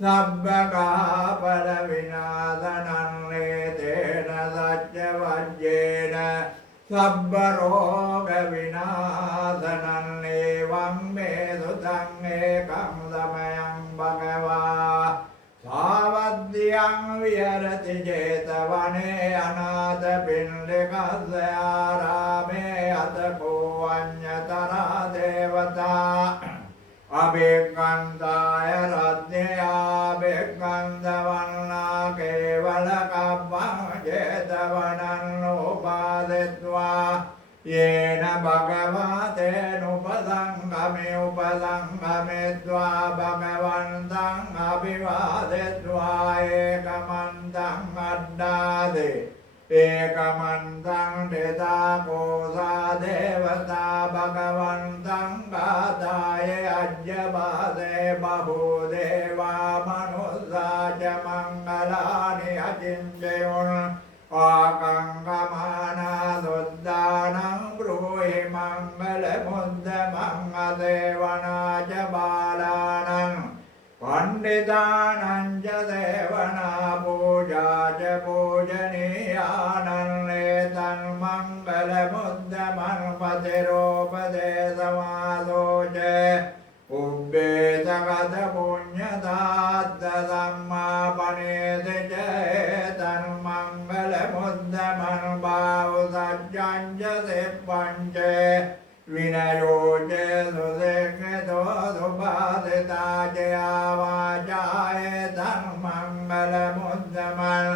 සබ්බකාපල විනාශනං ලේතේන සච්ච වජ්ජේන සබ්බ රෝග විනාශනං එවං මේ සුතං ඒකං සමයං භගවා සාවද්දියං විහෙරති 제තවනේ අනාථ පිණ්ඩිකස්ස ආරාමේ අතකෝ අඤ්ඤතරා දේවතා අබේකන්දාය රද්දයා බේකන්දවන්නා කේවල කබ්බං 제තවනං උපාදෙත්වා යේන භගවතේන උපසංගමේ උපසංගමෙත්වා භගවන්තං අභිවාදෙත්වා ඒකමන්තං අඩ්ඩාදේ ඒකමන්තං දෙතා කෝසා දේවතා භගවන්තං ගාදාය අජ්ජබාදේ බහෝ දේවා මනුස්සා ච මංගලානි අචින්චයොන් ආකංගමානා සොද්දානං බ්‍රෝහි මංගල මුද්දමං අදේවනා ච බාලානං පණ්ඩිතානං ච දේවනා පූජා ච පූජනීයානං ලේතං මංගල මුද්දමං පතිරෝපදේශමාසෝ ච උබ්බේ සගත පුඤ්ඤදාත්ත සම්මාපනේත ච ඒතං මංගල මුද්දමං භාව සජ්ජං ච සෙප්පං ච විනයෝ ච සුසෙක්ඛතෝ සුපාදිතා ච ආවාචා ඒතං මංගල මුද්දමං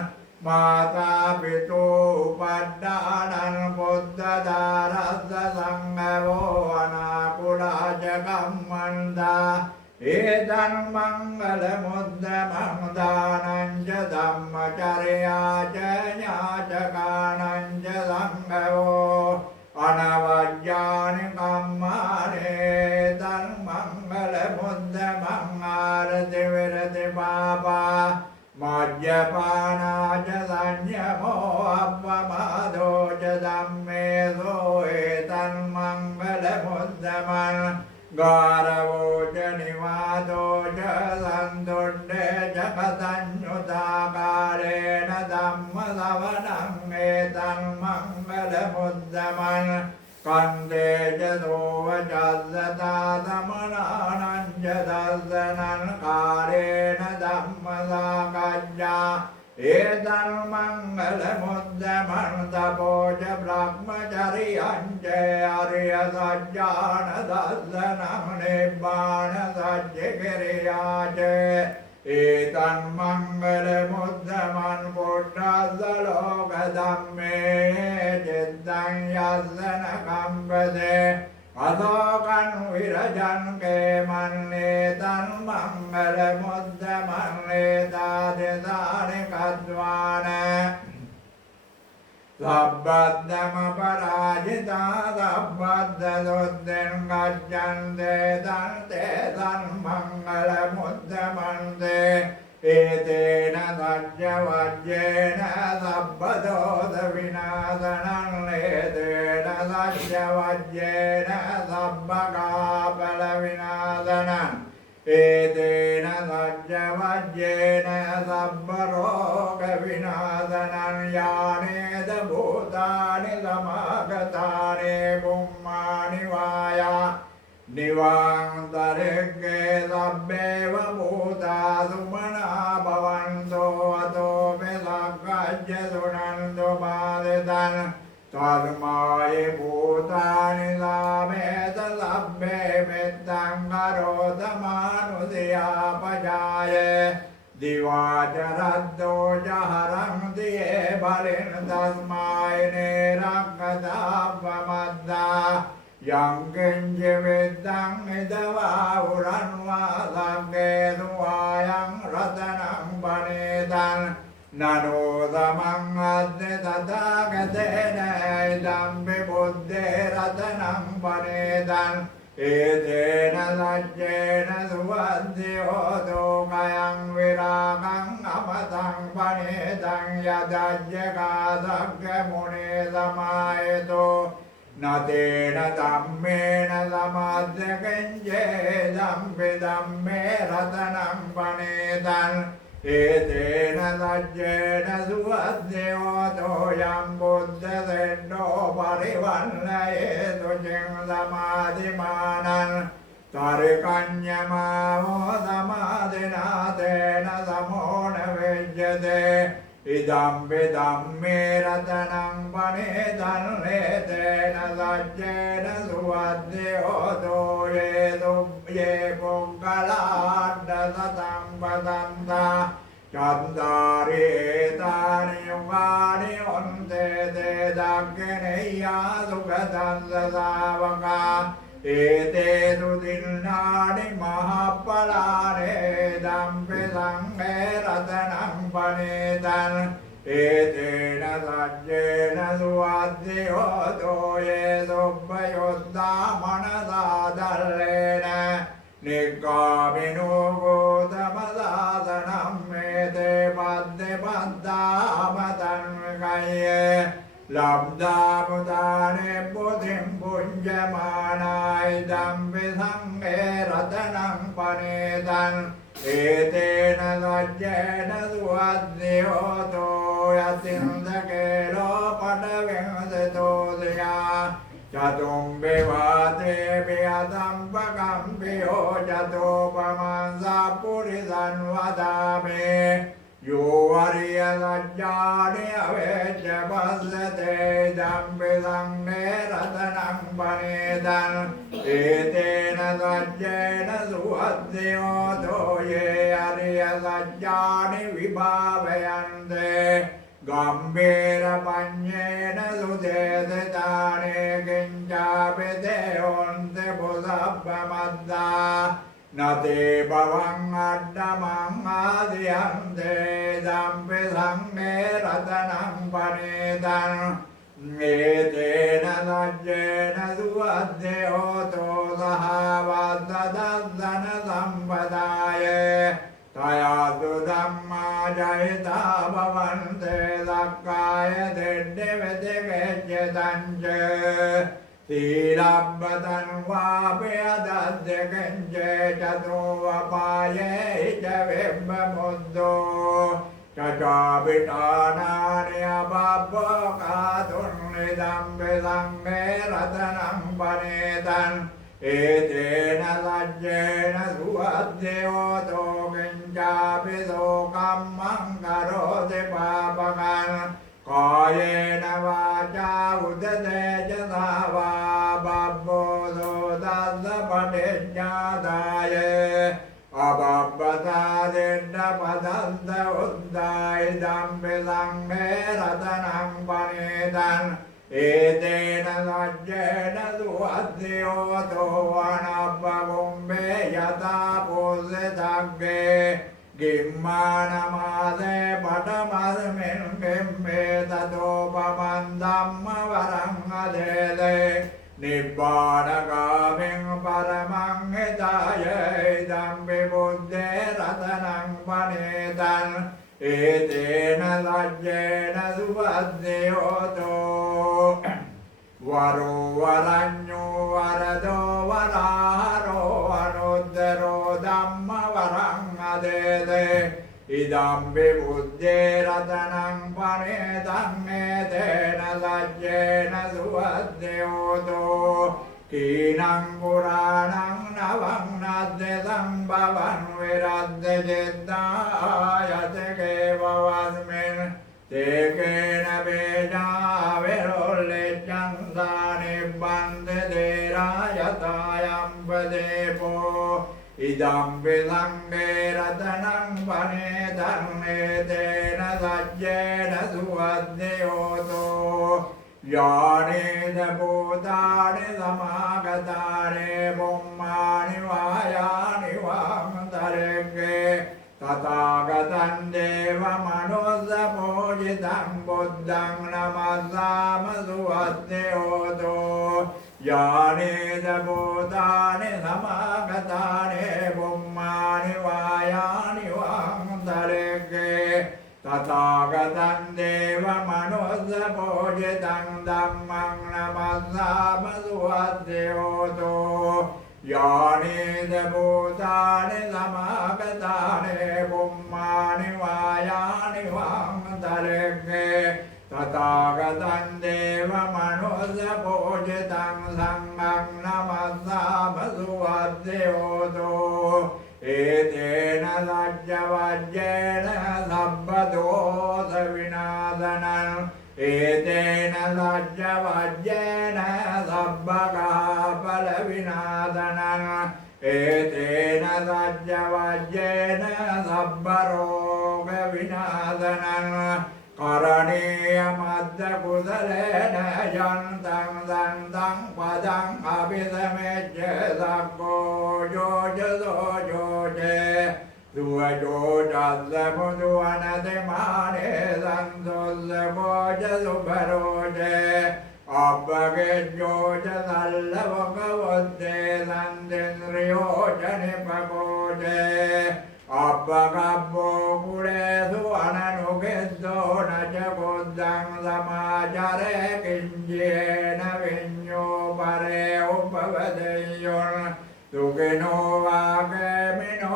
මාතා පිතෝ උපද්දානං බුද්ධදාරස්ස සංඝවෝ අනාකුලා ච කම්මන්තා ඒතං මංගල මුද්දමං දානං ච ධම්මචර්යා ච ඥාචකානං ච සංඝවෝ අනවජ්ජානි කම්මානේ තං මංගල මුද්දමං ආරති විරති පාපා මජ්ජපානා ච සංයමෝ අප්පමාදෝ ච ධම්මේසෝ ඒතං මංගල මුද්දමං ගාරවෝ ච නිවාදෝ ච සන්තුණ්ඩේ ච කතඤ්ඤුතාකාරේන ධම්ම සවණං ඒතං මංගල මුද්දමං කන්දේ ච සෝවචස්සතා සමනානං ච දස්සනං කාරේන ධම්ම සාකච්ඡා एतं मङ्गलमुद्यमं तपोज ब्रह्मचर्यं च आर्यसज्जानदर्शनं निब्बाणसज्जगिरिया च एतं मङ्गलमुद्यमं पुण्यसलोकधम्मे चित्तं यस्य न कम्पते अशोकं विरजं केमन्नेतं मङ्गलमुद्यमन्नेतादिदानि कद्वान् सब्बद्धमपराजिता सब्बद्धदुद्धिं गच्छन्ते तं ते तन्मङ्गलमुद्यमन्ते एतेन सज्जवज्येन सब्बदोषविनाशनं एतेन सज्जवज्येन सब्बपापविनाशनम् एतेन सज्जवज्येन सब्बरोगविनाशनं यानेद भूतानि समागतानि पुम्मानि वाया निवान्तरिगे सब्बेव भूता सुमना भवन्तो अतोऽपि सद्गज्य सुनन्तु बाधितन् तस्माय भूतानि सामेत सब्बे मित्तं करोत मानुषयापजाय दिवाचरद्दो जहरं दिये बलिं तस्माय निरङ्गतापमद्दा यं किञ्चिविद्धं इदवाहुरन्वा सङ्गेतुवायं रतनं पनीतन् ननो समङ्गद्य तथागतेन इदं विबुद्धिरतनं पनीतन् एतेन सज्जेन सुवद्धियोतोकयं विरागं अमतं पनीतं यदज्जगासज्ञमुने समायतो न तेन धम्मेन समाद्य किञ्चेदं विदम्मे रतनं पनीतन् एतेन सज्जेन सुवद्धियोतोऽयं बुद्धसिद्धो परिवन्नयेतु चिङ्समाधिमानन् तर्कन्यमावो समाधिना तेन समो न विद्यते इदं विदम्मे रतनं पनीतं एतेन सज्जेन सुवद्धियोतो ये पुङ्गलाड्डसतं वदन्ता चन्दारि एतानि युगानि अन्ते ते दग्गिनेया सुगतं ससावका एते तु दिन्नानि महाफलानि दम्पि सङ्गे रतनं पनीतन् एतेन सज्जेन सुवद्धियोतो ये सुब्बयुद्धा मनसा दल्लेन निगामिनो गोतमदासनं एते पद्यपद्दामतन्मये लब्धामुदाने बुद्धिं पुञ्जमानाय दम्पि सङ्गे रतनं पनीतन् एतेन सज्जेन सुवद्धियोतो यतिन्दकेलोपटविंशतोदया चतुम्बिवातेऽपियसम्पकम्पियो चतोपमंसा पुरिसन् वदामि यो वर्यसज्जानि अवेच्य पश्यते दम्पि सङ्गे रतनं पनीतन् एतेन सज्जेन सुवद्धियोतो ये अर्यसज्जानि विभावयन्ते गम्भीरपञ्चेन सुदेशितानि किञ्चापि ते ओन्ते पुसब्बमद्दा न ते भवन्नड्डमङ्गादियन्ते दम्पि सङ्गे रतनं पनीतन् एतेन सज्जेन सुवद्धियोतो सहावद्ददर्शन सम्पदाय तया तु धम्मा जयिता भवन्ते सक्काय दिड्ढिविधिगच्छतञ्च शीलब्बतन्वापि अदद्य किञ्चे चतुवपाये च विब्बमुद्धो चचापिटानानि अबब्बकातुर्निदम्पि सङ्गे रतनं पनीतन् एतेन सज्जेन सुवद्धियोतो किञ्च පංචාපිසෝ කම්මං කරෝති පාපකං කායේන වාචා උදදේච සාවා බබ්බෝසෝ දස්ස පටිච්චාදාය අබබ්බසාදෙන්න පදස්ස උද්දායි දම්පි සංඝේ රතනං පනේතං ඒතේන සජ්ජේන සුවද්දයෝතෝ වනබ්බගුම්බේ යතා පුස්සේ තග්ගේ ගිම්මානමාසේ පටමස්මින් ගෙම්මේ තතෝපමන් ධම්ම වරං අදේදේ නිබ්බානගාමින් පරමං හිතාය ඉදම්පි බුද්ධේ රතනං පනේතං ඒතේන සජ්ජේන සුවද්දයෝතෝ වරෝ වරඤ්ඤෝ වරදෝ වරාරෝ අනුද්දරෝ ධම්ම වරං අදේදේ ඉදම්පි බුද්ධේ රතනං පනේතං ඒතේන සජ්ජේන සුවද්දයෝතෝ කීනං පුරාණං නවං නද්දේ සම්භවං විරද්ද ජෙද්දායත කේවවස්මින් තේකේන වේදා වෙරොල්ලෙච්ඡං සානිබ්බන්ද දේරායතායම් පදේපෝ ඉදම්පි සංඝේ රතනං පනේතං ඒතේන සජ්ජේන සුවද්දයෝතෝ යානේද භූතානි සමාගතානේ බුම්මානි වායානි වාමතරෙක්ගේ තථාගතං දේව මනෝස්ස පෝජිතං බුද්ධං නමස්සාම සුවද්දයෝතෝ යානේද භූතානි සමාගතානේ බුම්මානි වායානි වාමතරෙක්ගේ තථාගතං දේව මනෝස්ස පෝජිතං ධම්මං නමස්සාම සුවද්දයෝතෝ යානේද භූතානි සමාගතානේ බුම්මානි වායානි වාමතරෙක්ගේ තථාගතං දේව මනෝස්ස පෝජිතං සංඝං නමස්සාම සුවද්දයෝතෝ ඒතේන සජ්ජවජ්ජේන සබ්බදෝස විනාශනං ඒතේන සජ්ජවජ්ජේන සබ්බකාපල විනාශනං ඒතේන සජ්ජවජ්ජේන සබ්බරෝග විනාශනං කරණීය මද්ද කුසලේන යන්තං දන්තං පදං අභිසමෙච්ච සක්කෝ යෝජසෝ යෝජේ දුවජෝජස්ස මුදුවනදමානේ සන්සොස්ස භෝජ සුභරෝජේ අබ්බගෙජ්ජෝජ සල්ලවකවොද්දේ සන්දෙන්ද්‍රියෝජ නිපකෝජේ අබ්බකබ්බෝ කුලේසු අනනුගෙද්දෝ නච බුද්ධං සමාචරේ කිංජේන විඤ්ඤෝ පරේ උපවදෙය්‍යොන් සුඛිනෝ වාගමිනෝන්තෝ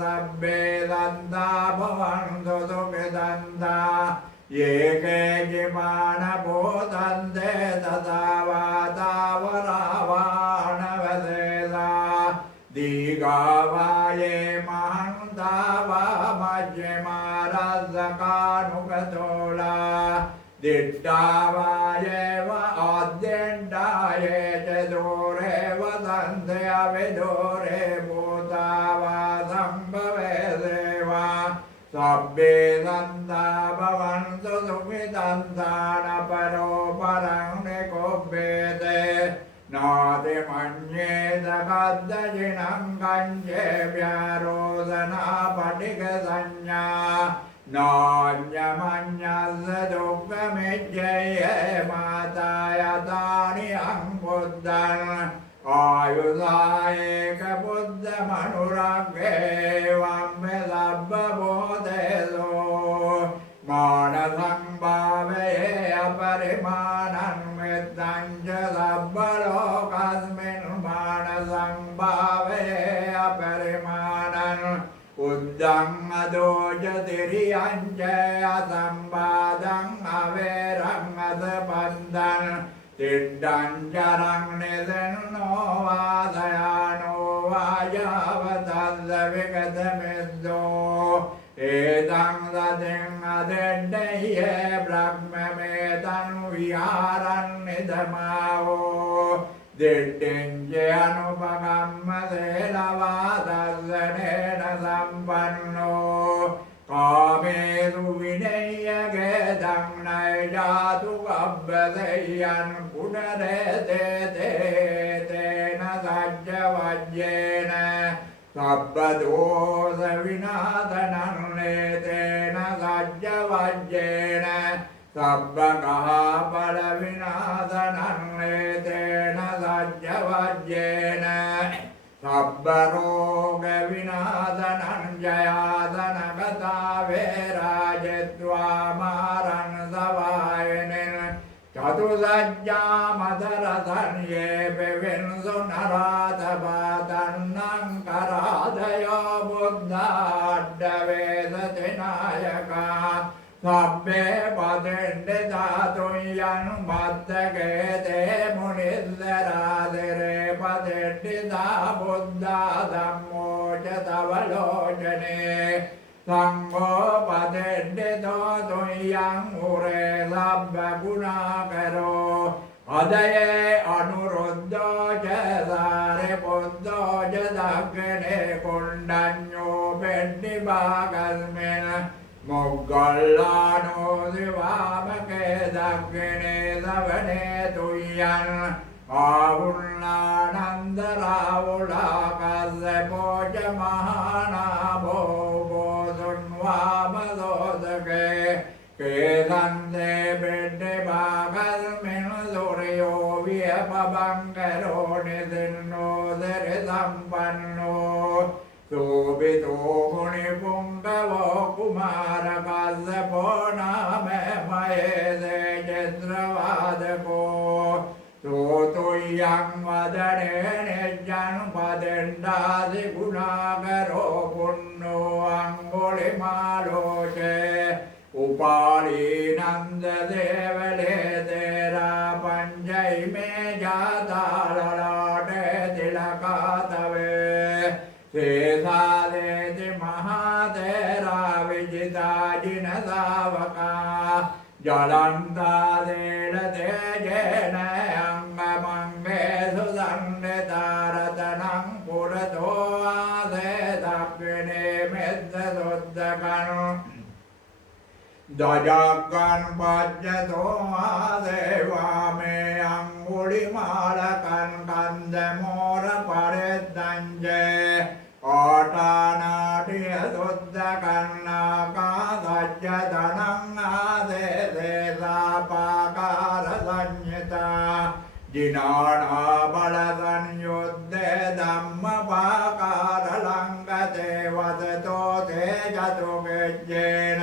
සබ්බේ සන්තා භවන්තු සුඛිතන්තා යේකේ ජිමාන බෝධන්තේ තථාවාතාවරාවානවදේසා දීඝාවායේ මහන්තාවා මජ්ජමාරස්සකානුගතෝලා දිට්ඨාවායේව ආද්දෙණ්ඩායේ ච දෝරේ වදන්තය වෙදෝරේ භූතාවා සම්භවේ සේවා සබ්බේ සන්තා භවන්තු සුඛිතන්තාන පරෝ පරං නිකොබ්බේතේ නාදෙ මඤ්ඤේත කද්දජිනං කංජේ ව්‍යාරෝධනා පටික සංඥා නාඤ්ඤමඤ්ඤස්ස දුක්ඛමෙච්ඡේ මාතා යතානි අංබුද්ධං ආයුධායේක බුද්ධ මනුරග්ගේ වම්මෙ ලබ්බ බෝධේසෝ මාන සංභාවේ අපරිමාණං මෙත්තං ච ලබ්බ ලෝකස්මින් මාන සංභාවේ අපරිමාණං උද්දං අදෝජ තිරියං ච අසම්බාධං අවේරං අදපන්දං තිඩ්ඩං චරං නිසනෝ වාසයානෝ වායාවතස්ස विगतमिद्धो एतं सतिं अदिड्डये ब्रह्ममेतं विहारन्निधमावो दिड्डिञ्चे अनुपगम्मसेलवादर्शनेन सम्पन्नो कामेषु विनय्यगेदं नैजातु अभ्यसय्यन् पुनरेते तेन सज्जवज्येन सब्बदोषविनाशनन्नेतेन सज्जवज्येन सब्बकहाफलविनाशनन्नेतेन सज्जवज्येन सब्बरोगविनाशनञ्जयादनगता वेराजत्वामारं सवायनिन् चतुसज्जामधरसन्ये विविंशु नरातपातन्नं करादयो बुद्धाड्डवेदति नायका सब्बे पतिण्डितातुय्यनुमत्तकेते मुनिस्सरादिरे पतिण्डिता बुद्धा धम्मो च तव लोचने संगो पतिण्डितो तुय्यं मुरे सब्बगुणाकरो अदये अनुरुद्धो च सारिपुद्धो च दक्षिणे कुण्डन्यो पेड्डिभागस्मिन् मुग्गल्लानो दिवामके दक्षिणे सवने तुय्यन् आहुल्लानन्दरावुलाकस्य च महानाभो सुन्वामदोदके केसन्ते पेड्डिभागस्मिन् सूर्यो व्यपबङ्करो निसिन्नो दरिसम्पन्नो शोभितो मुनिपुङ्गवो कुमारकस्यपो नाम महेशे चन्द्रवादको तुय्यं वदने निजन्पदिण्डासि गुणाकरो पुण्यो अङ्गुलिमालोचे उपालीनन्ददेवले तेरा पञ्चैमे जाता ललाटे तिलकातवे शेषादेति महातेरा विजिता जिनसावका जलन्तादेन तेजेन अङ्गमङ्गेषु सन्नितारतनं पुरतो आसे दक्षिणे मित्रशुद्धकन् दजगन् पज्यतो आसे वामे अङ्गुलिमालकन् कन्दमोरपरिद्धञ्जे ओटानाट्य शुद्धकन्नाकासज्जधनं आदेशे सापाकारसंहिता जिनाना बलसंयुद्धे धम्मपाकारलङ्घते वदतो ते चतुर्विज्येन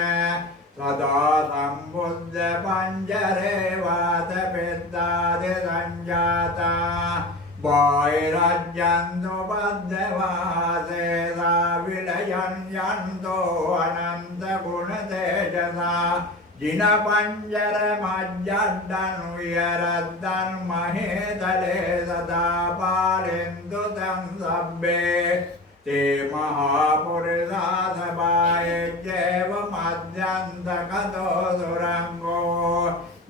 सदा सम्बुद्ध पञ्जरे वातपित्तादिसञ्जाता बाहिरज्जन्तु बद्धवासे सा विलयन्यन्तो अनन्तगुणतेजसा जिनपञ्जरमज्जड्डन् महेतले सदा पालयन्तु तं सब्बे ते महापुरुषा सभायैत्येवमद्यन्तकतो सुरङ्गो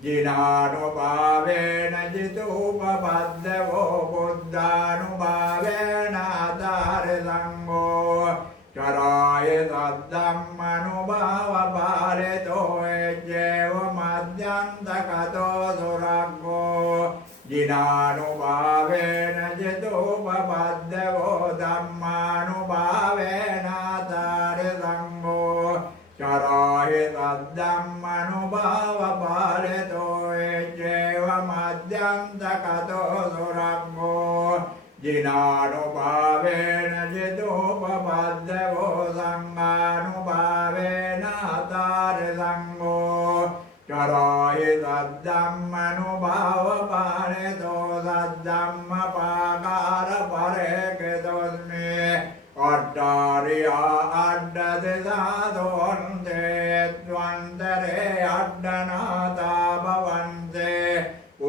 जिनानुभावेन जितोपबद्धवो बुद्धानुभावेन तारसङ्गो चराय सद्धम्मनुभावपालितो एवमद्यन्तकतो सुरङ्गो जिनानुभावेन जितोपबद्धवो धम्मानुभावेन तारसङ्गो चराय सद्धम्मनुभावपालितो एवमद्यन्तकतो सुरङ्गो जिनानुभावेन जितोपबद्धवो सङ्गानुभावेन तारसङ्गो चराय सद्धम्मनुभावपालितो सद्धम्मपाकारपरेकृतोऽस्मि अड्डारिया अड्डदिशादोऽन्ते त्वन्तरे अड्डनाथा भवन्ते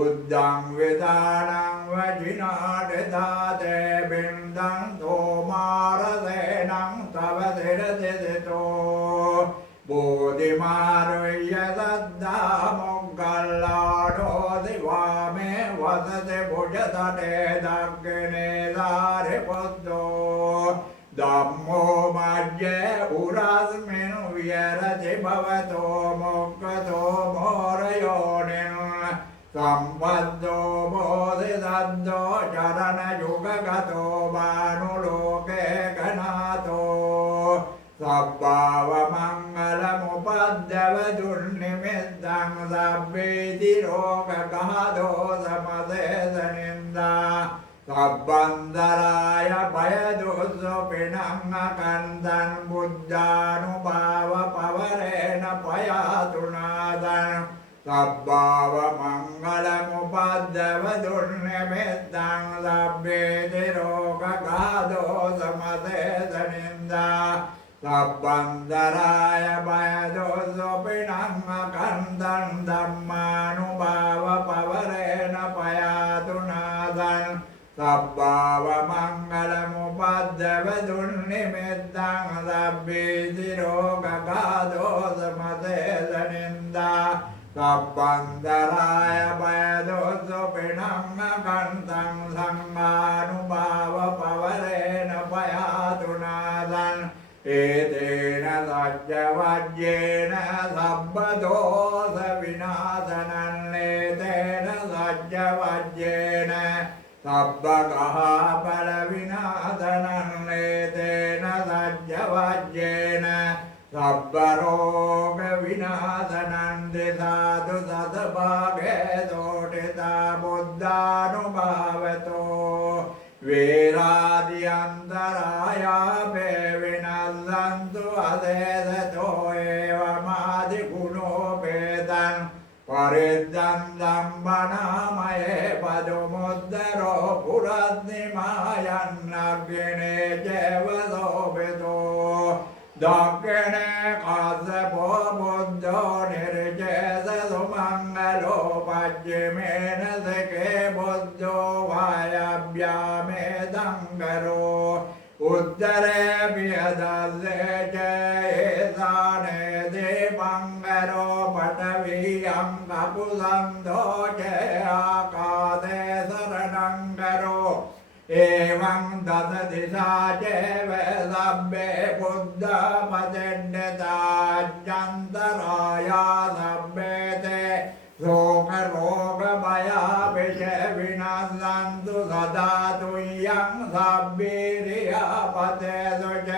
उद्धं विधानं वजिनाटिधाते बिन्दं तोमारसेनं මාරුය්‍ය සද්දා මොග්ගල්ලානෝ දිවාමේ වසති බුජතටේ දක්ඛිනේ සාරිපුත්තෝ ධම්මෝ මජ්ජේ උරස්මිනු විහෙරති භවතෝ මොක්ඛතෝ මෝරයෝනින් සම්බද්ධෝ බෝධිසත්වෝ චරණ යුගගතෝ බානුලෝකේ ගනාතෝ සබ්බාව මංගල මුපද්දව දුර්නිමිත්තං සබ්බේති රෝග ගහදෝ සමදේසනින්දා සබ්බන්දරාය බය දෝසෝ පිනං අකන්තං බුද්ධානුභාව පවරේන පයාතුනාදං සබ්බාව මංගල මුපද්දව දුර්නිමිත්තං සබ්බේති රෝග ගහදෝ සමදේසනින්දා සබ්බන්දරාය බය දෝසෝ පිනං අකන්තං ධම්මානුභාව පවරේන පයාතුනාදං සබ්බාව මංගල මුපද්දව දුර්නිමිත්තං සබ්බේති රෝග ගහදෝ සමදේසනින්දා සබ්බන්දරාය බය දෝසෝ පිනං අකන්තං ධම්මානුභාව පවරේන පයාතුනාදං ඒතේන සජ්ජ වජ්ජේන සබ්බ දෝස විනාශනං ඒතේන සජ්ජ වජ්ජේන සබ්බ ගහපල විනාශනං ඒතේන සජ්ජ වජ්ජේන සබ්බ රෝග විනාශනං දසාදු සතභාගේ දෝඨිතා බුද්ධානුභාවතෝ වේරාදි අන්තරායාපේ විනස්සන්තු අදේසතෝ ඒවමාදි ගුණෝපේතං පරිද්දං ධම්මනාමයේ පදමුද්දරෝ පුරද්නිමායන්නග්ගනේ චේවසෝපිතෝ දක්ඛිනේ කාසපෝ බුද්ධෝ නිර්ජේස සුමංගලෝ පජ්ජමේන සකේ බුද්ධෝ වායභ්‍යාමේ දංගරෝ උත්තරේ පියදස්සේ චේසානේ දීපංගරෝ පඨවියං කපුසන්தோ ආකාදේ සරණංගරෝ එවං දස දිසා චේව සබ්බේ බුද්ධ පදෙන්නතා ජන්තරායා සබ්බේතේ රෝග රෝග බය විෂ විනාශන්තු සදාතු යං සබ්බේරියා පතේසොච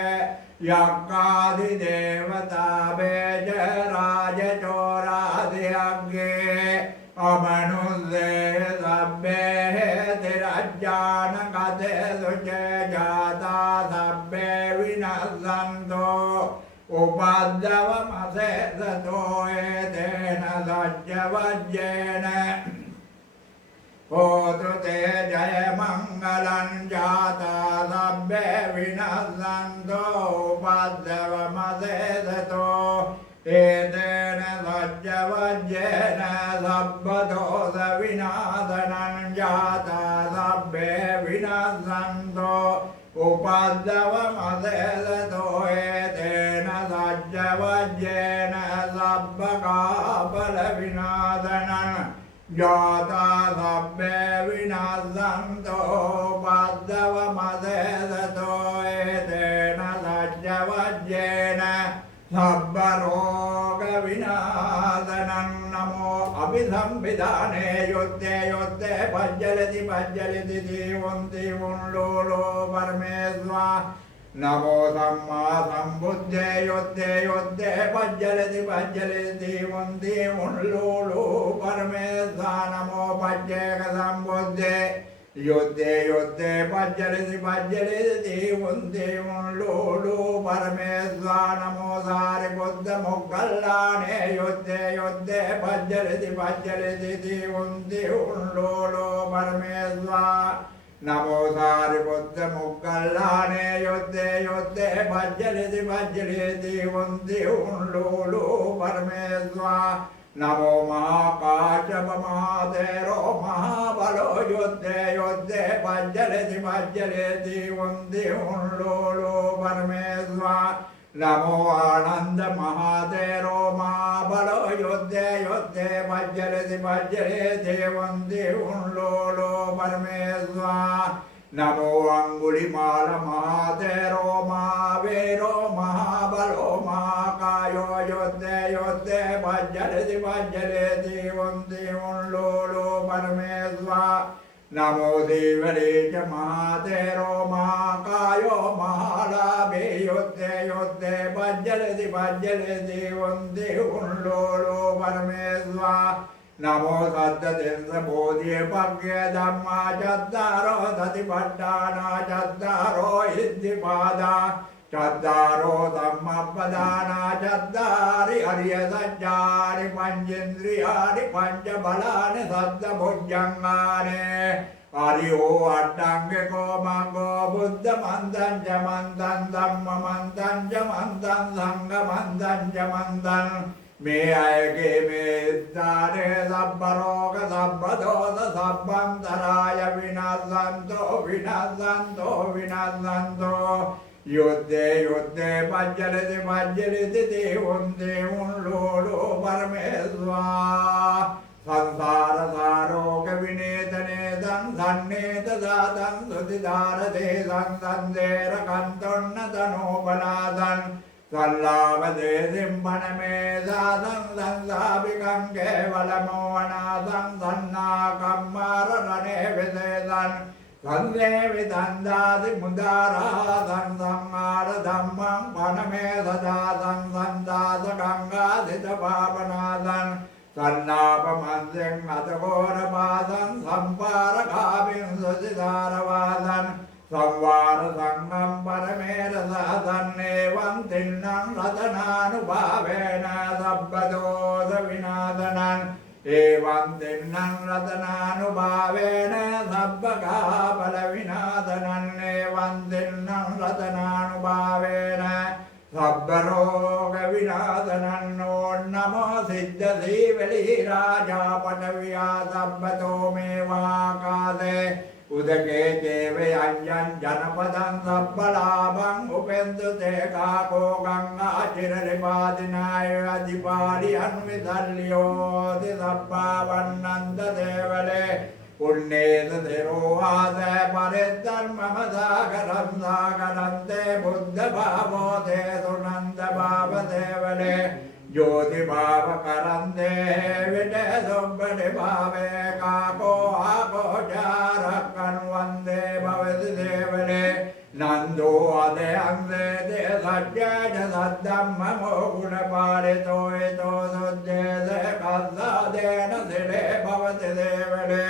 යක්ඛාදි දේවතා බේජ රාජ චෝරාදි අග්ගේ අමනුස්සේ සබ්බේ තිරජ්ජාන ගතේසොච ජාතා සබ්බේ විනාශන්තෝ උපද්දව මසේසතෝ ඒතේන සජ්ජ වජ්ජේන හෝතු තේ ජය මංගලං ජාතා සබ්බේ විනාශන්තෝ උපද්දව මසේසතෝ ඒතේන සජ්ජ වජ්ජේන සබ්බ දෝස විනාශනං ජාතා සබ්බේ විනාශන්තෝ උපද්දව මසේසතෝ ඒතේන සජ්ජ වජ්ජේන සබ්බ කාපල විනාශනං ජාතා සබ්බේ විනාශන්තෝ උපද්දව මසේසතෝ ඒතේන සජ්ජ වජ්ජේන සබ්බ රෝග විනාශනං නමෝ අභිසම්පිදානේ යොත්තේ යොත්තේ පජ්ජලති පජ්ජලති දීවන්ති වුන්ලෝලෝ පරමේස්වා නමෝ සම්මා සම්බුද්දේ යොත්තේ යොත්තේ පජ්ජලති පජ්ජලති දීවන්ති වුන්ලෝලෝ පරමේස්වා නමෝ පජ්ජේක සම්බුද්දේ යොත්තේ යොත්තේ පජ්ජලති පජ්ජලති දීවන්ති වුන්ලෝලෝ පරමේස්වා නමෝ සාරිපුත්ත මොග්ගල්ලානේ යොත්තේ යොත්තේ පජ්ජලති පජ්ජලති දීවන්ති වුන්ලෝලෝ පරමේස්වා නමෝ සාරිපුත්ත මොග්ගල්ලානේ යොත්තේ යොත්තේ පජ්ජලති පජ්ජලති දීවන්ති වුන්ලෝලෝ පරමේස්වා නමෝ මහා කාශ්‍යප මහා තේරෝ මහා බලෝ යොත්තේ යොත්තේ පජ්ජලති පජ්ජලති වන්දි උන්ලෝලෝ පරමේස්වා नमो आनंद महातेरो महाबलो योद्धे योद्धे भज्जरे वंदे उन्लोलो परमेश्वा नमो अंगुलिमाल महातेरो महावीरो महाबलो महाकायो योद्धे योद्धे भज्जरे वंदे उन्लोलो परमेश्वा नमो देवरे च महातेरो महाकायो महालाभे योद्धे योद्धे भज्जले वंदे उन्लोलो परमेश्वा नमो सद्देन्द्र बोधि पज्ञ धम्मा चद्दारो सतिपट्टाना चद्दारो इद्धिपादा चद्दारो धम्मपदाना चद्दारि हरिय सज्जानि पंचेन्द्रियाणि पंचबलानि सद्भुजंगानि हरिओ अट्टांगिको मंगो बुद्ध मंदं च मंदं धम्म मंदं च मंदं संघ मंदं च मंदं मे आयगे मे दारे सब रोग सब दोष सबंतराय विनाशंतो विनाशंतो विनाशंतो युद्धे युद्धे भज्जलिति देवंदे उन्लोलो परमेश्वा संसार सारोग विनेत नेतं धन्नेत दातं सुधिदार देशं संदेर कंतुन्न तनोपनादं सल्लाभदे सिंहनमे साधं संसाभिकं केवलमोहनादं सन्नाकं मारणे विशेषं संदेविदन्दादि मुदारादं संहार धम्मं वनमे सदा संसन्दास गंगाधित पावनादं सन्नापमंसिं अतघोरपादं संपारकाभिं सुचिदारवादं संवार संगम परमेरसादन्नेवं तिन्नं रतनानुभावेन सब्बदोष विनाशनं एवं तिन्नं रतनानुभावेन सब्बकाफल विनाशनं एवं तिन्नं रतनानुभावेन सब्बरोग विनाशनं नमो सिद्ध श्रीवलीराजा पटव्या सब्बतो मेवाकादे उदके देवे अंजन जनपदं सब्बलाभं उपेन्दुते काको गंगा चिररिपादिनाय अधिपालि अन्वितल्योति सब्बावन्नन्द देवले पुण्येत तिरोहास परिधर्ममसागरं सागरन्ते बुद्ध भावोते सुनन्द भाव देवले ज्योति भाव करंदे विटे सुब्बनि भावे काको आको चारकन वंदे भवति देवले नंदो अदे अंदे दे सज्जे सद्धम्म गुण पालितो इतो सुज्जे दे कस्सा देन सिले भवति देवले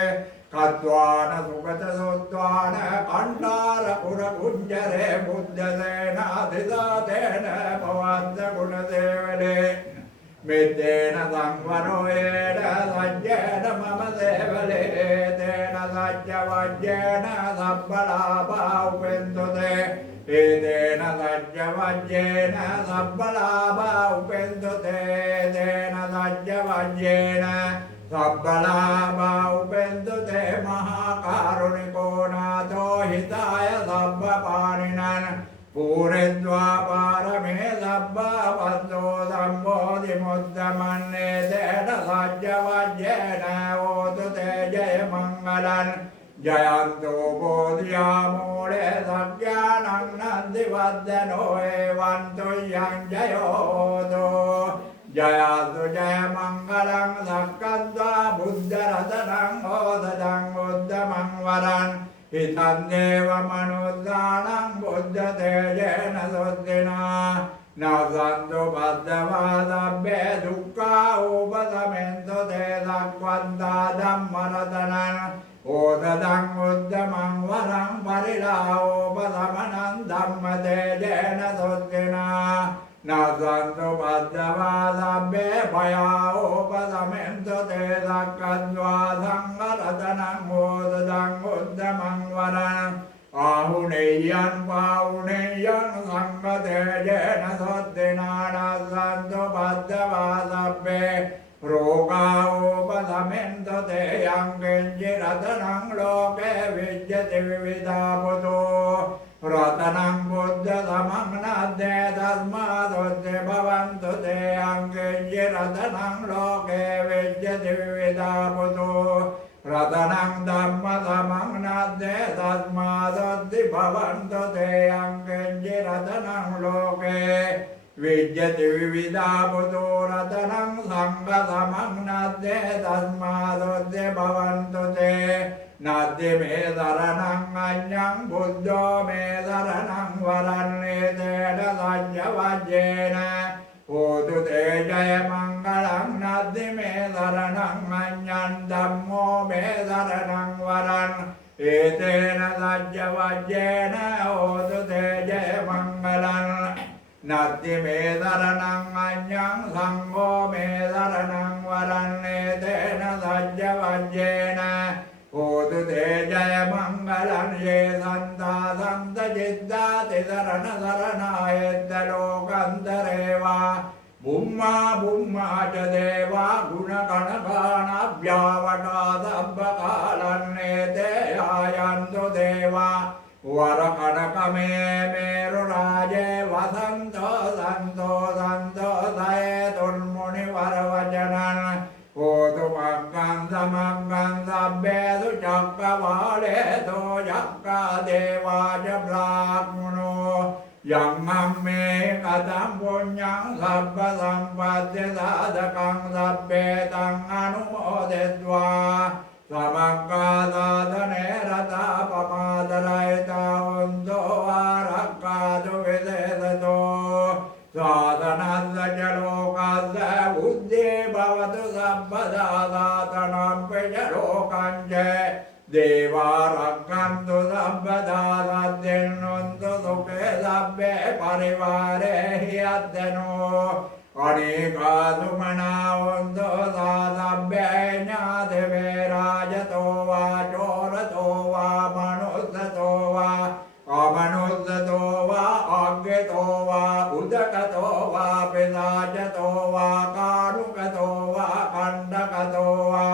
कत्वान सुगत सुत्वान कंडार पुर कुंजरे बुद्ध सेनाधिदातेन भवन्त गुण देवले मितेन संवरोयेन सज्जेन मम देवले तेन सज्जवज्जेन सब्बलाभा उपेन्दुते एतेन सज्जवज्जेन सब्बलाभा उपेन्दुते तेन सज्जवज्जेन सब्बलाभा उपेन्दुते महाकारुणिको नाथो हिताय सब्बपाणिनन् पूरयित्वा पारमे सब्बवन्तो सम्बोधिमुत्तमन्ये तेन सज्जवज्जेन ओतु ते जयमङ्गलन् जयन्तो बोधियामूले सज्ञानं नन्दिवर्धनो एवन्तु यं जयोतो जयातु जयमङ्गलं सक्कन्त्वा बुद्धरतनं ओदनं बुद्धमं वरन् हितं देवमनुदानं बुद्धतेजेन शुद्धिना न सन्तु बद्धवादभ्ये दुःखा उपशमेन्तु ते सक्वन्ता धम्मरतनं ओदनं बुद्धमं वरं परिलाहोपशमनं धम्मतेजेन शुद्धिना न सन्तु बद्धवादभ्ये भयाहोपशमेन्तु ते सक्कन्त्वा संहरतनं ओदनं बुद्धमं वरम् आहुनेयं पाहुनेयं संगतेजेन शुद्धिना न सन्तु बद्धवादभ्ये रोगाओपशमेन्तु ते यं किञ्चिरतनं लोके विद्यते विविधा पुतो रतनं बुद्धसमं नद्ये तस्मात् भवन्तु ते अङ्गेज्य रतनं लोके विद्यते विविधा पुतो रतनं धम्मसमं नद्ये तस्मादद्दि भवन्तु ते अङ्गेज्य रतनं लोके विद्यते विविधा पुतो रतनं सङ्गसमं नद्ये तस्मादद्दि भवन्तु ते नद्ये मे शरणं अन्यं बुद्धो मे शरणं वरण्येतेन सज्जवज्येन होतु ते जयमङ्गलं नद्ये मे शरणं अन्यं धम्मो मे शरणं वरन् एतेन सज्जवज्येन होतु ते जयमङ्गलं नद्ये मे शरणं अन्यं सङ्गो मे शरणं वरण्येतेन सज्जवज्येन होतु ते जयमङ्गलं ये सन्ता सन्तचित्ताति शरणशरणायद्दलोकन्तरे वा बुम्मा बुम्मा च देवा गुणगणगानाभ्यावटादब्बकालन्नेते यायन्तु देवा वरकनकमे मेरुराजे वसन्तो सन्तो सन्तो सयेतुर्मुनिवरवचनन् होतु मङ्गं समङ्गं सभ्येषु चक्रवालेषु चक्रा देवा च ब्राह्मणो यङ्गं मे कथं पुण्यं सर्वसम्पद्यसाधकं सभ्येतं अनुमोदित्वा समङ्गासाधने रतापमादरयिता उन्दो आरक्कादु विदेशतो साधनस्य च लोकस्य बुद्धि भवतु सर्वदा साधनं च लोकं च देवा रक्षन्तु सर्वदा सद्यन्वन्तु सुखे सभ्ये परिवारे ह्यद्यनो अनेकासु मनावन्तु सा सभ्ये ज्ञातिवे राजतो वा चोरतो वा मनुष्यतो वा अमनुष्यतो वा अज्ञतो वा उदकतो वा पिशाचतो वा कारुकतो वा कण्डकतो वा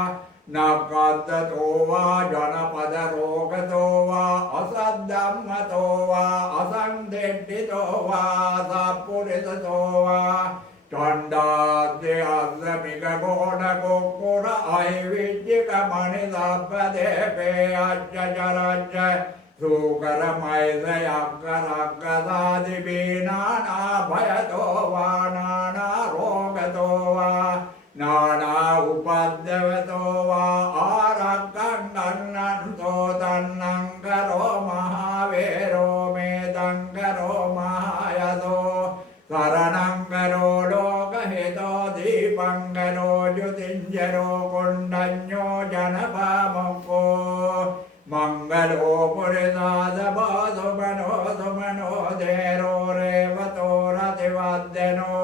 नकद्दतो वा जनपदरोगतो वा असद्धम्मतो वा असन्दिष्टितो वा सपुरिसतो वा चण्डाद्य अश्रमिकगोणकुक्कुर ऐविद्यकमणिसप्पदेपे अच्चचरच्च सूकरमैसयक्करक्कसादिभिनानाभयतो वा नानारोगतो वा नाना उपद्रवतो वा आरक्कन्नन्तो तन्नं करो महावीरो मेदं करो महायसो शरणं करो लोकहितो दीपं करो ज्योतिञ्जरो कुण्डन्यो जनपामुको मंगलो पुरिसादभो सुमनो धेरो रेवतो रतिवाद्यनो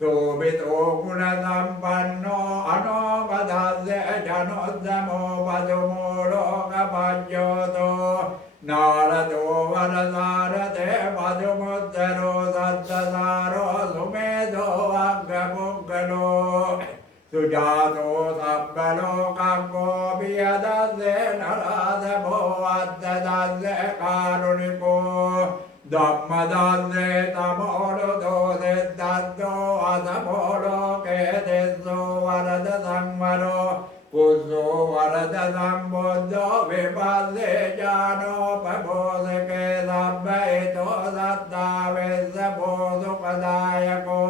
शोभितो गुणसम्पन्नो अनोपदास्य जनोद्यमो पदुमो लोकपज्योतो नारदो वरसारथे पदुमुद्धरो सद्दसारो सुमेधो अग्रपुग्गलो सुजातो सब्बलोकङ्गोऽपि यदस्य नराधभो अद्ददस्य कारुणिको धम्मदस्य तमोरुदो सिद्धो असमोलोके दिशो वरद संवरो पुषो वरद सम्बुद्धो विपदे जानोपबोधके सभ्यहितो सत्तावेशभो सुखदायको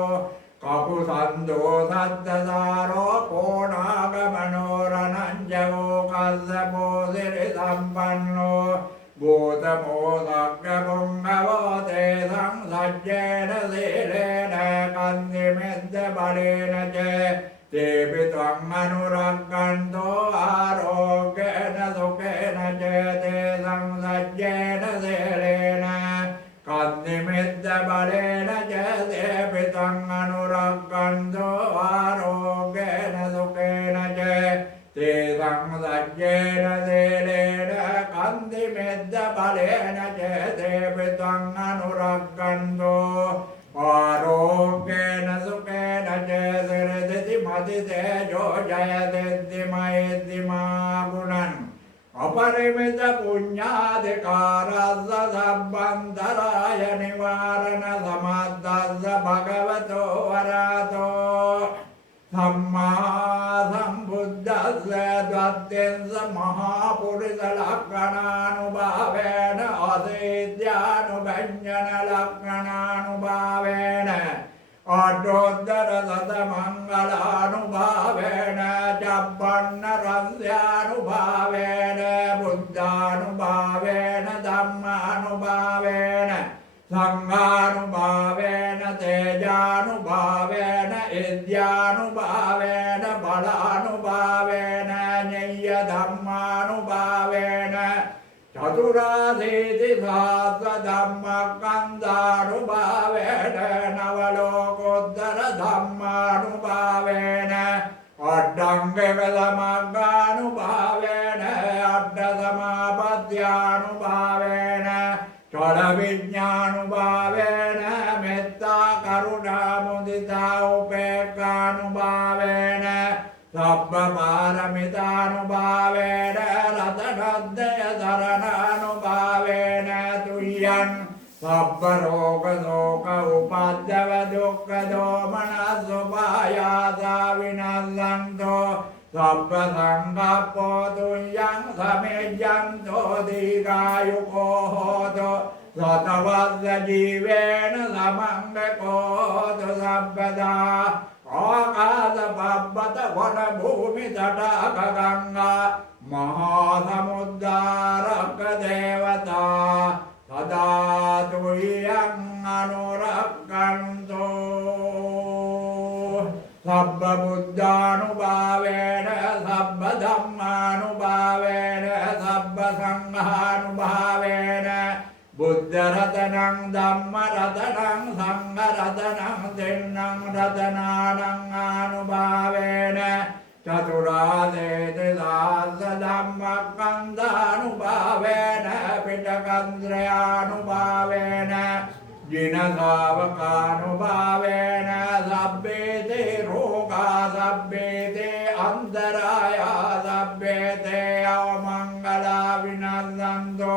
कपुसन्धो सद्दसारो कोणागमनोरनञ्जवो कस्यपो सिरिसम्पन्नो भूतमोदग्रपुङ्गवो ते संसज्जेन शीलेन कन्दिमिद्दबलेन च तेऽपि त्वम् अनुरक्षन्तो आरोग्येन सुखेन च ते संसज्जेन शीलेन कन्दिमिद्दबलेन च तेऽपि त्वम् अनुरक्षन्तो आरोग्येन सुखेन च ते संसज्जेन शीलेन कन्दिमिद्दबलेन च तेऽपि त्वम् अनुरक्षन्तो आरोग्येन सुखेन च सिरदिति मतितेजो जयदिद्धिमयिद्धिमा गुणन् अपरिमित पुण्याधिकारस्य सम्बन्धराय निवारण समर्थस्य भगवतो वरातो सम्मा सम्बुद्धस्य द्वत्तिंश महापुरुषलक्षणानुभावेन असेद्यानुभञ्जनलक्षणानुभावेन अष्टोत्तर शतमङ्गलानुभावेन चब्बन्नरस्यानुभावेन बुद्धानुभावेन धम्मानुभावेन संघानुभावेन तेजानुभावेन इद्यानुभावेन बलानुभावेन ज्ञेयधम्मानुभावेन चतुराशीति सहस्रधम्मस्कन्धानुभावेन नवलोकोत्तर धम्मानुभावेन अष्टाङ्गिकसमग्गानुभावेन अष्टसमापत्यानुभावेन षड्विज्ञानुभावेन मेत्ता करुणा मुदिता उपेक्षानुभावेन सब्बपारमितानुभावेन रतनोदय शरणानुभावेन तुय्यन् सब्बरोगशोक उपाद्यव दुःखदोमनसुपायासा विनश्यन्तो सब्बसङ्गपो तुय्यं समेज्यन्तो दीर्घायुको होतो शतवस्य जीवेन समङ्गको तु सर्वदा आकाशपब्बत वनभूमि तटाक गङ्गा महासमुद्धारक देवता सदा तुय्यं अनुरक्षन्तु सब्बबुद्धानुभावेन सब्बधम्मानुभावेन सब्बसङ्घानुभावेन बुद्धरतनं धम्मरतनं संघरतनं तिन्नं रतनानं अनुभावेन चतुराशीति सहस्रधम्मस्कन्धानुभावेन पिटकन्द्रयानुभावेन जिनसावकानुभावेन सब्बेते रोगा सब्बेते अन्तराया सब्बेते अवमङ्गला विनश्यन्तो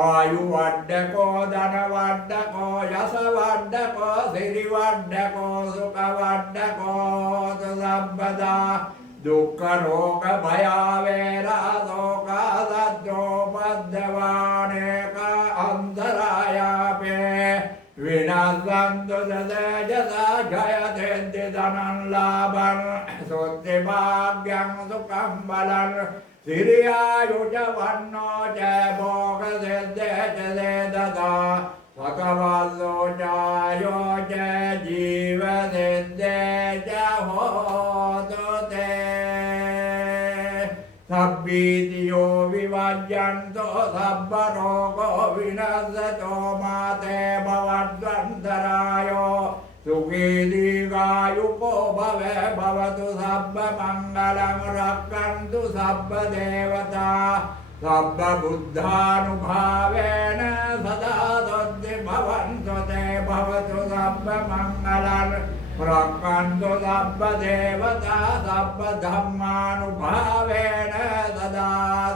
आयुवड्डको धनवड्डको यशवड्डको सिरिवड्डको सुखवड्डको तु सर्वदा दुःखरोग भयावेरा शोकासद्योपद्यवानेक अन्तरायापे विनश्यन्तु तदेजसा जयते धनं लाभं सुद्धिभाग्यं सुखं बलं सिरियायुज वन्नो च भोगसिद्धे च ददा भगवतो चायो च जीवसिद्धे च होतु ते सब्बीतियो विभज्यन्तो सब्बरोगो विनश्यतो माते भवद्वन्तरायो सुखी दीर्घायुको भवे भवतु सब्बमङ्गलं रक्षन्तु सब्बदेवता सब्बबुद्धानुभावेन सदा तद्धि भवन्तु ते भवतु सब्बमङ्गलं रक्षन्तु सब्बदेवता सब्बधम्मानुभावेन सदा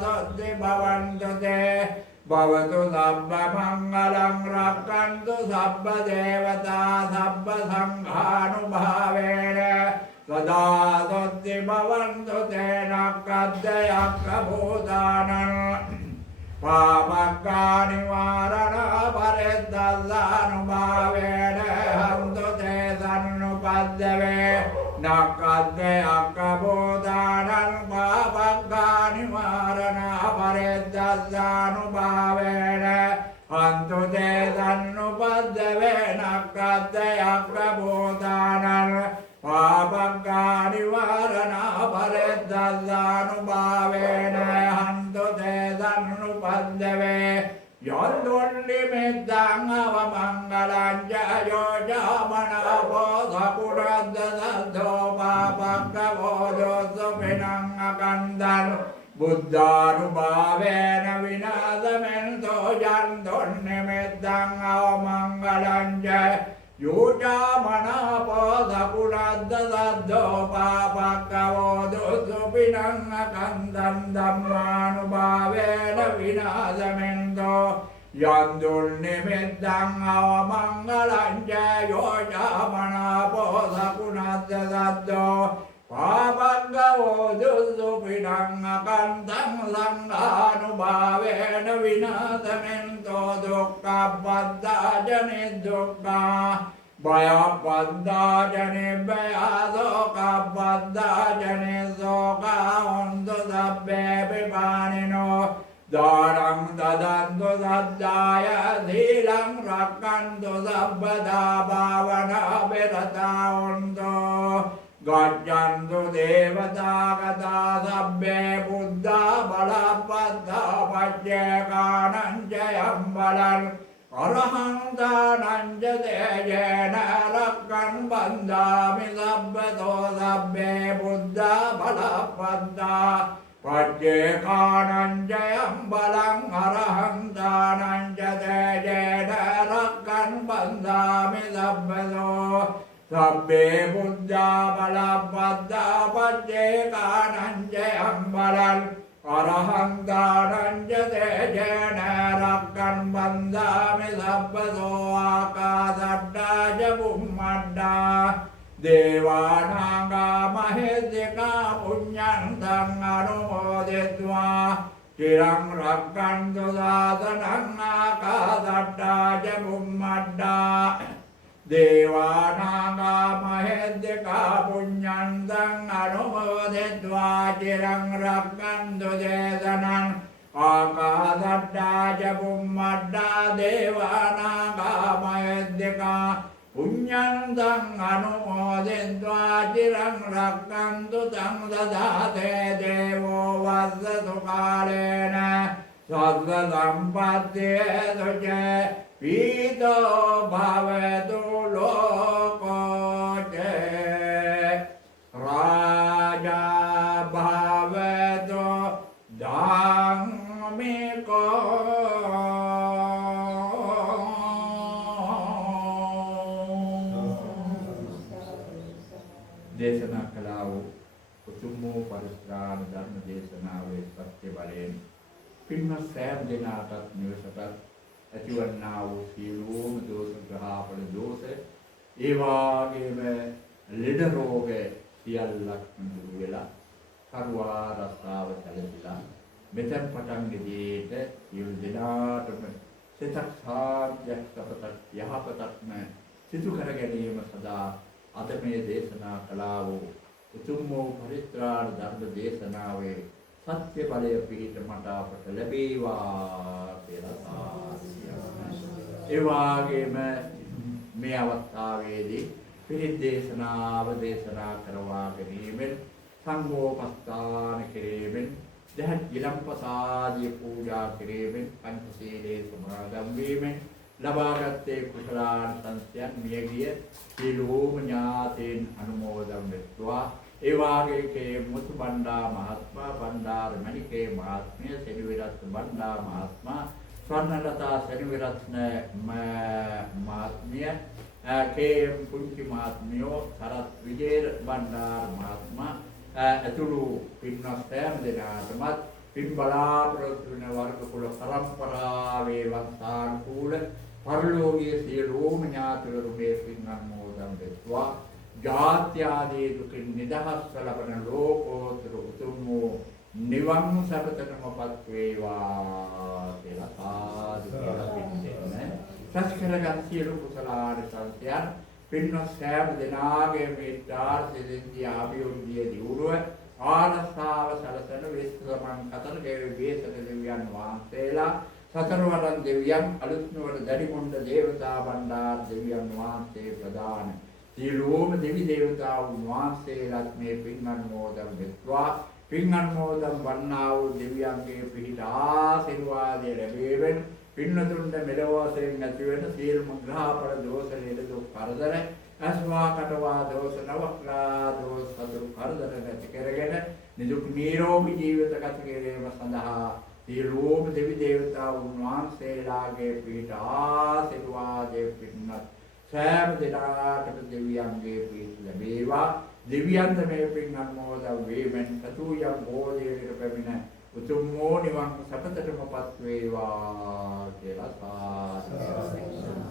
तद्धि भवन्तु ते भवतु सब्बमङ्गलं रक्षन्तु सब्बदेवता सब्बसङ्घानुभावेन सदा तद्धि भवन्तु ते नक्कद्ययक्कभूतानन् पापकानिवारणपरिद्धस्सानुभावेन हन्तु ते सन्नुपद्यवे नक्कद्ययक्कभूतानन् पापकानिवारणपरिद्धस्सानुभावेन हन्तु ते सन्नुपद्यवे नक्कद्ययक्कभूतानन् पापकानिवारणपरिद्धस्सानुभावेन हन्तु ते सन्नुपद्यवे योन्दुन्निमित्तं अवमङ्गलं च यो जामनवो सपुरद्दसद्धो पापकवो जोसुभिनं अकन्दन् बुद्धानुभावेन विनाशमेन्तो योन्दुन्निमित्तं अवमङ्गलं च යෝජාමනාපෝ සකුණද්ද සද්දෝ පාපක්කවෝ දුසුපිනං අකන්දං ධම්මානුභාවේන විනාශමෙන්තෝ යන්දුල් නිමිත්තං අවමංගලං ච යෝජාමනාපෝ සකුණද්ද සද්දෝ පාපක්කවෝ දුසුපිනං අකන්දං සංඝානුභාවේන විනාශමෙන්තෝ දුක්ඛප්පද්දාජනේ දුක්ඛා භයපද්දාජනේ භයසෝකප්පද්දාජනේ සෝකා හොන්තු සබ්බේ පිපානිනෝ දානං දදන්තු සද්ධාය සීලං රක්ඛන්තු සබ්බදා භාවනා බෙරතා හොන්තෝ ගච්ඡන්තු දේවතා කතා සබ්බේ බුද්ධා බලප්පද්දා පච්චේකානං ජයම් බලං අරහං දානං ජදේජේන රක්ඛන් බන්දාමි සබ්බතෝ සබ්බේ බුද්ධා බලප්පද්දා පච්චේකානං ජයම් බලං අරහං දානං ජදේජේන රක්ඛන් බන්දාමි සබ්බතෝ සබ්බේ බුද්ධා බලප්පද්දා පච්චේකානං ජයම් බලං අරහං දානං ජදේජේන රක්ඛන් බන්දාමි සබ්බතෝ ආකාසට්ටා ච බුම්මණ්ඩා දේවානාගා මහෙද්దికා පුඤ්ඤන්තං අනුමෝදිत्वा චිරං රක්ඛන්තු සාසනං ආකාසට්ටා ච බුම්මණ්ඩා දේවානාගා මහෙද්దికා පුඤ්ඤන්තං අනුමෝදිत्वा චිරං රක්ඛන්තු දේශනං ආකාසට්ටා ච බුම්මණ්ඩා දේවානාගා මහෙද්దికා පුඤ්ඤන්තං අනුමෝදිत्वा චිරං රක්ඛන්තු තං දදාතේ දේවෝ වස්සතු කාලේන සග්ග සම්පත්තේසු ච පීතෝ භවතු ලෝකෝ ච රාජා භවතු ධම්මිකෝ දේශනා කළා වූ උතුම් වූ පරිත්‍රාණ ධර්ම දේශනාවේ සත්‍ය බලයෙන් පින්වත් සෑම දෙනාටත් නිවසටත් ඇතිවන්නා වූ සියලුම දෝෂ ග්‍රහපල දෝෂ ඒ වාගේම ලෙඩ රෝග සියල්ලක් දුරු වෙලා කරුණා රස්සාව සැලසීලා මෙතෙන් පටන් ගෙදීට සියලු දෙනාටම සිතක් සාර්ථක සපතක් යහපතක්ම සිදු කර ගැනීම සඳහා අද මේ දේශනා කළා වූ උතුම් වූ පරිත්‍රාණ ධර්ම දේශනාවේ සත්‍ය බලය පිහිට මට අපට ලැබේවා කියලා ඒ වාගේම මේ අවස්ථාවේදී පිරිත් දේශනාව දේශනා කරවා ගැනීමෙන් සංඝෝපස්ථාන කිරීමෙන් දහත් ගිලම්පසාදී පූජා කිරීමෙන් පංචශීලයේ සමාදන් වීමෙන් ලබාගත්තේ කුසලාන සංස්යන් මියගිය සියලුම ඥාතීන් අනුමෝදන් වෙත්වා ඒ වාගේ මුතු බණ්ඩා මහත්මයා බණ්ඩාර මණිකේ මහත්මිය සෙනවිරත් බණ්ඩා මහත්මයා ස්වර්ණලතා සෙනවිරත්න මහත්මිය කේ පුංචි මහත්මියෝ සරත් විජේ බණ්ඩාර මහත්මයා ඇතුළු පින්වත් සෑම දෙනාටමත් පින් බලාපොරොත්තු වෙන වර්ග කුල පරම්පරාවේ වංශානුකූල පරලෝකීය සියලුම ඥාතිවරු මේ පින් අනුමෝදන් වෙත්වා ජාත්‍ය ආදී දුකින් නිදහස් ලබන ලෝකෝත්තර උතුම් වූ නිවන් සැපතටමපත් වේවා කියලා සාදු කියලා පින්දෙන්න සත්කරගත් සියලු කුසලාන සංසයන් පින්වත් සෑම දෙනාගේ මේ දාර්ශනික අභිවෘද්ධිය දියුණුව ආනස්සාව සලසන විශ්වමන් කතර වේසක දෙවියන් වහන්සේලා සතරවරන් දෙවියන් අලුත්නවර දඩිමුණ්ඩ දේවතා බණ්ඩාර දෙවියන් වහන්සේ ප්‍රදාන සියලුම දෙවි දේවතාවුන් වහන්සේලාත් මේ පින් අනුමෝදන් වෙත්වා පින් අනුමෝදන් වන්නා වූ දෙවියන්ගේ පිහිට ආශිර්වාදය ලැබෙවෙන් පින්නතුන්ට මෙලොව වශයෙන් ඇති වෙන සියලුම ග්‍රහපර දෝෂ ලෙඩ දුක් කරදර අස්වා කටවා දෝෂ නවක්ලා දෝෂ සතුරු කරදර නැති කරගෙන නිදුක් නිරෝගී ජීවිත ගත කිරීම සඳහා සියලුම දෙවි දේවතාවුන් වහන්සේලාගේ පිහිට ආශිර්වාදයේ පින්නත් සෑම දිනාටම දෙවියන්ගේ ප්‍රීති ලැබේවා. දෙවියන්ද මේ පින් අනුමෝදන් වේමෙන් සතු යම් බෝධියකට පැමිණ උතුම් වූ නිවන් සපතටමපත් වේවා කියලා සාදු.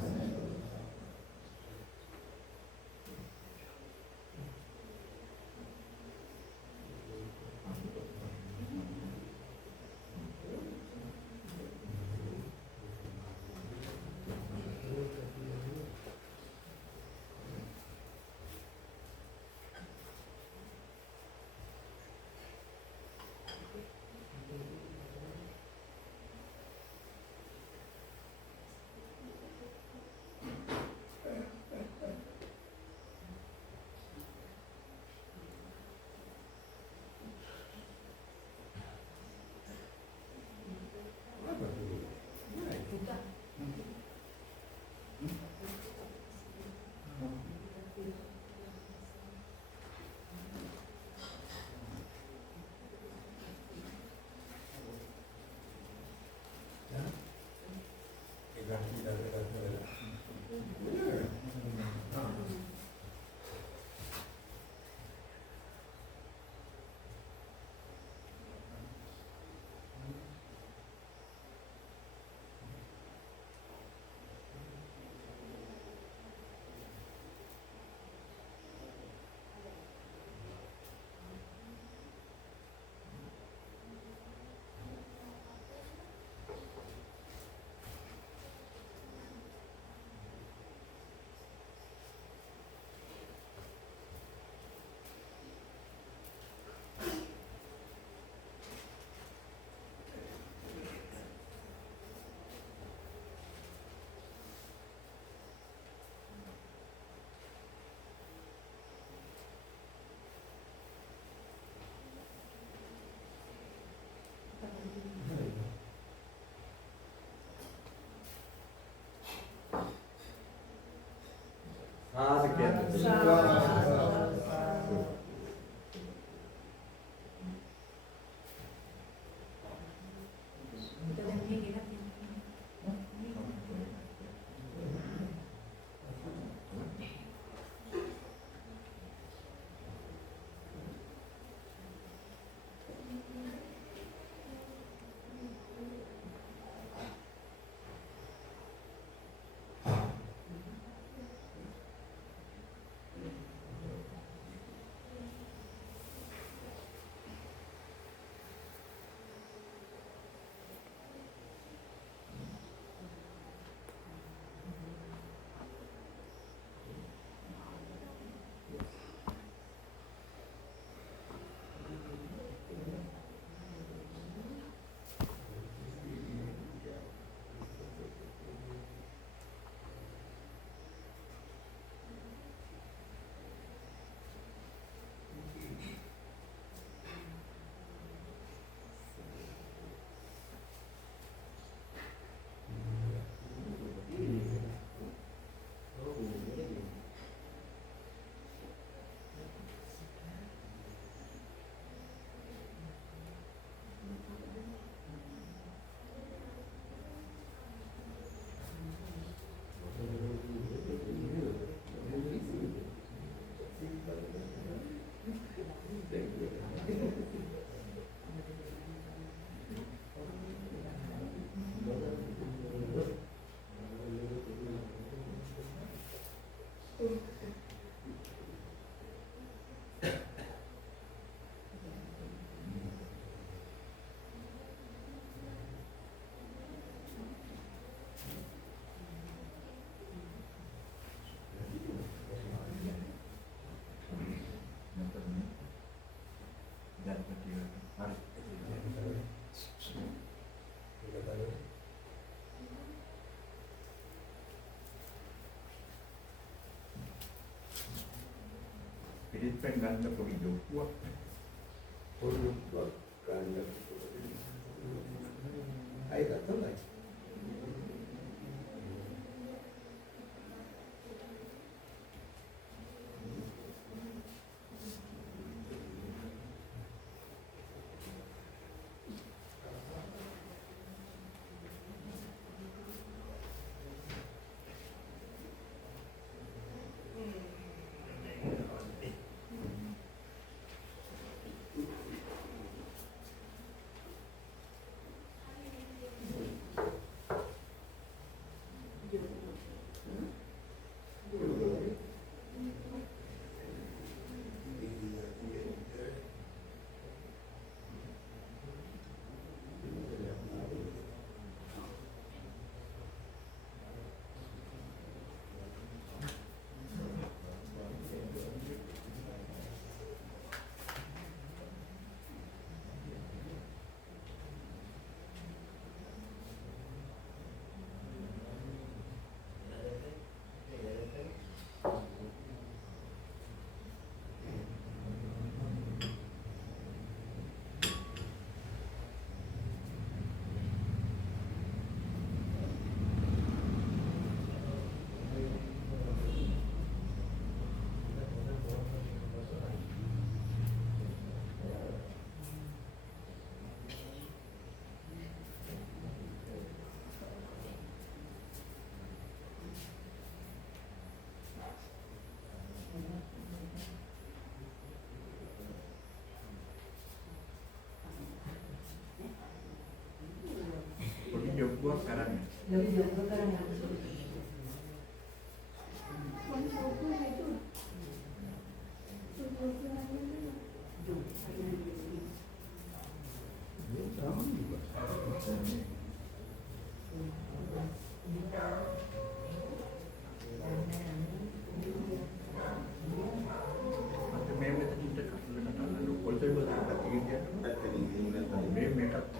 පිරිත්පැන් ගන්න පොඩි ලොකුවක් ගන්න. අය ගත්තොත් කරන්නේ. මේ මෙතනින්ට කටලකට අල්ලලා පොල්තේ බලන්න තියෙන්නේ. මේ මේකත්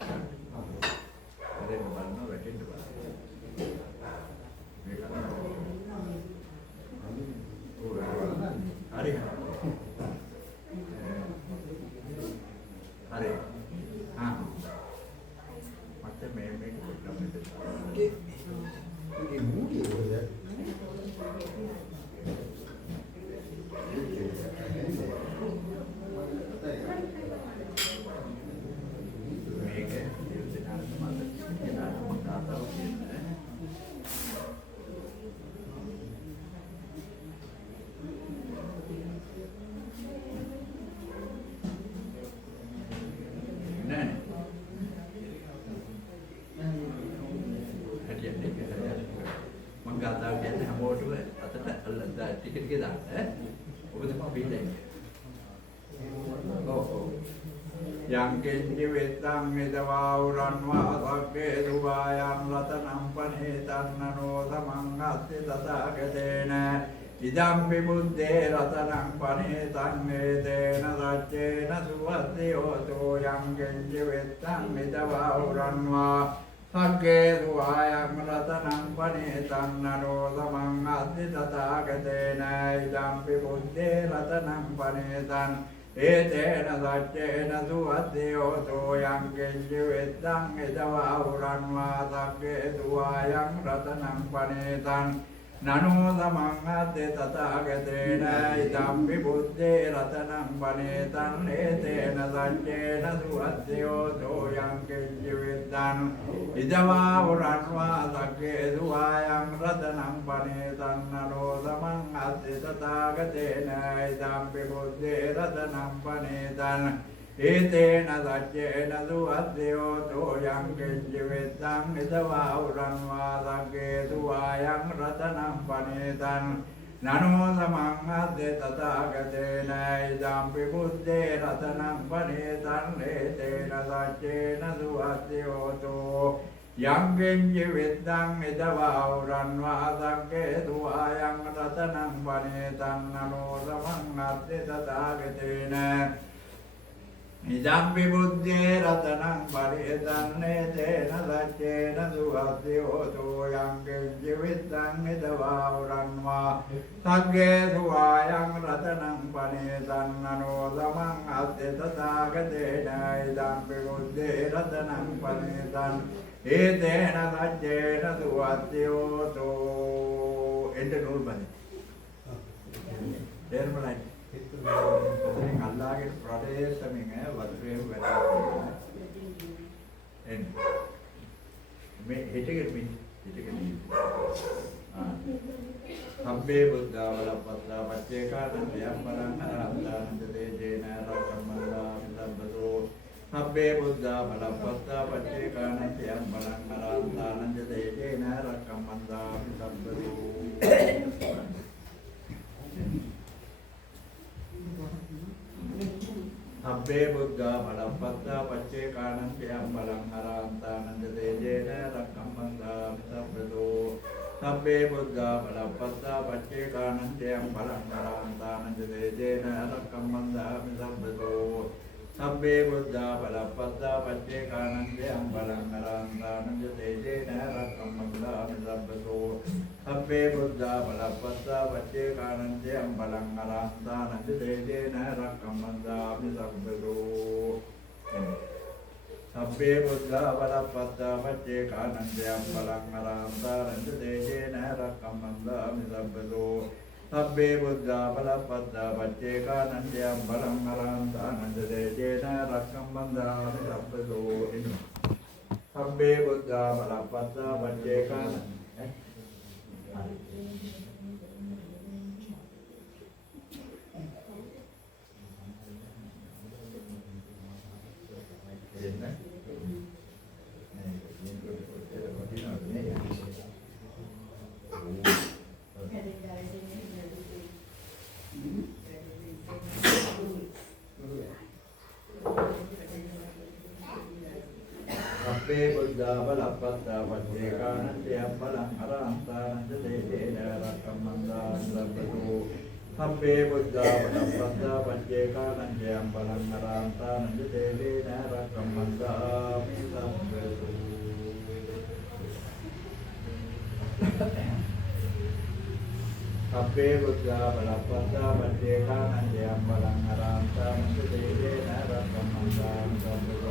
හරියට බලනවා වැටෙන්න බලන්න. මේක හරි. හරි. ආ. මට මේ මේක පොඩ්ඩක් මෙතන. 이게 무게예요. මේක දෙන්නාට මම දෙන්නාට මම තාතාව කියන්නේ. නෑ. මම ගාතාව කියන්නේ හැමෝටම අතට අල්ලලා ටික දාන්න ඈ. ඔබ තමයි බීලා ඉන්නේ. ඔව්. යංකෙන්දි වෙත්තං මෙදවා උරන්වා සක්කේ දුවායන් රතනම් පනේ තන්නනෝ සමං අත්ති තථාගතේන ඉදම් විමුද්දේ රතනම් පනේ තන්නේතේන සච්චේන සුවද්දයෝතෝ යංකෙන්දි වෙත්තං මෙදවා උරන්වා සක්කේ දුවායන් රතනම් පනේ තන්නනෝ සමං අත්ති තථාගතේන ඉදම් විමුද්දේ රතනම් පනේ තන් ඒතේන සච්චේන සුවද්දයෝතෝ යංකෙන්චි වෙත්තං එදවා උරන්වා සක්කේ දුවායන් රතනම් පනේතං නනෝ සමං අද්දේ තථාගතේන ඉදම්පි බුද්දේ රතනම් පනේතං ඒතේන සච්චේන සුවද්දයෝතෝ යංකෙන්චි වෙත්තං එදවා උරන්වා සක්කේ දුවායන් රතනම් පනේතං නනෝ සමං අද්දේ තථාගතේන ඉදම්පි බුද්දේ රතනම් පනේතං ඒතේන සච්චේන සුවද්දයෝතෝ යංකෙන්චි වෙත්තං එදවා උරන්වා සක්කේ දුවායන් රතනම් පනේතං නනෝ සමං අද්දේ තථාගතේන ඉදම්පි බුද්දේ රතනම් පනේතං ඒතේන සච්චේන සුවද්දයෝතෝ යංකෙන්චි වෙත්තං එදවා උරන්වා සක්කේ දුවායන් රතනම් පනේතං නනෝ සමං අද්දේ තථාගතේන ඉදම්පි බුද්දේ රතනං පරිතන්නේ තේන සච්චේන සුවද්දයෝතෝ යංකෙන්චි වෙත්තං එදවා උරන්වා සග්ගේ සුවායන් රතනං පනේතං නනෝ සමං අද්දේ තථාගතේන ඉදම්පි බුද්දේ රතනං පනේතං ඒතේන සච්චේන සුවද්දයෝතෝ එන්න නූල්බනේ තේරුණායි ඉතින් අල්ලාහගේ ප්‍රදේශමින් වතුරේ වැඩ එන්න මේ හිතගෙන සම්බේ බුද්ධාවලප්පත්තා පච්චේකානං යම් බලං අරහන්තානං දේජේන රක්කම්මන්දා මිදබ්බතෝ සම්බේ බුද්ධාවලප්පත්තා පච්චේකානං යම් බලං අරහන්තානං දේජේන රක්කම්මන්දා මිදබ්බතෝ සබ්බේ බුද්ධා බලප්පත්තා පච්චේකානං යම් බලං අරහන්තානං දේජේන රක්කම්මන්දා මිදබ්බතෝ සබ්බේ බුද්ධා බලප්පත්තා පච්චේකානං යම් බලං අරහන්තානං දේජේන රක්කම්මන්දා මිදබ්බතෝ සබ්බේ බුද්ධා බලප්පත්තා පච්චේකානං යම් බලං අරහන්තානං දේජේන රක්කම්මන්දා මිදබ්බතෝ සබ්බේ බුද්ධා බලප්පත්තා පච්චේකානං යම් බලං අරහන්තානං දේජේන රක්කම්මන්දා මිදබ්බතෝ සබ්බේ බුද්ධා බලප්පත්තා පච්චේකානං යම් බලං අරහන්තානං දේජේන රක්කම්මන්දා මිදබ්බතෝ සබ්බේ බුද්ධා බලප්පත්තා පච්චේකානං යම් බලං අරහන්තානං දේජේන රක්කම්මන්දා මිදබ්බතෝ සබ්බේ බුද්ධා බලප්පත්තා පච්චේකානං สัพเพบุญญาบลัพพัสสะปัจเจกานันเตยบลังอรังตานันเตเตนะรักขมันดาสัพพะโตสัพเพบุญญาบลัพพัสสะปัจเจกานันเตยบลังอรังตานันเตเตนะรักขมันดามิสัพพะโตสัพเพบุญญาบลัพพัสสะปัจเจกานันเตยบลังอรังตานันเตเตนะรักขมันดามิสัพพะโต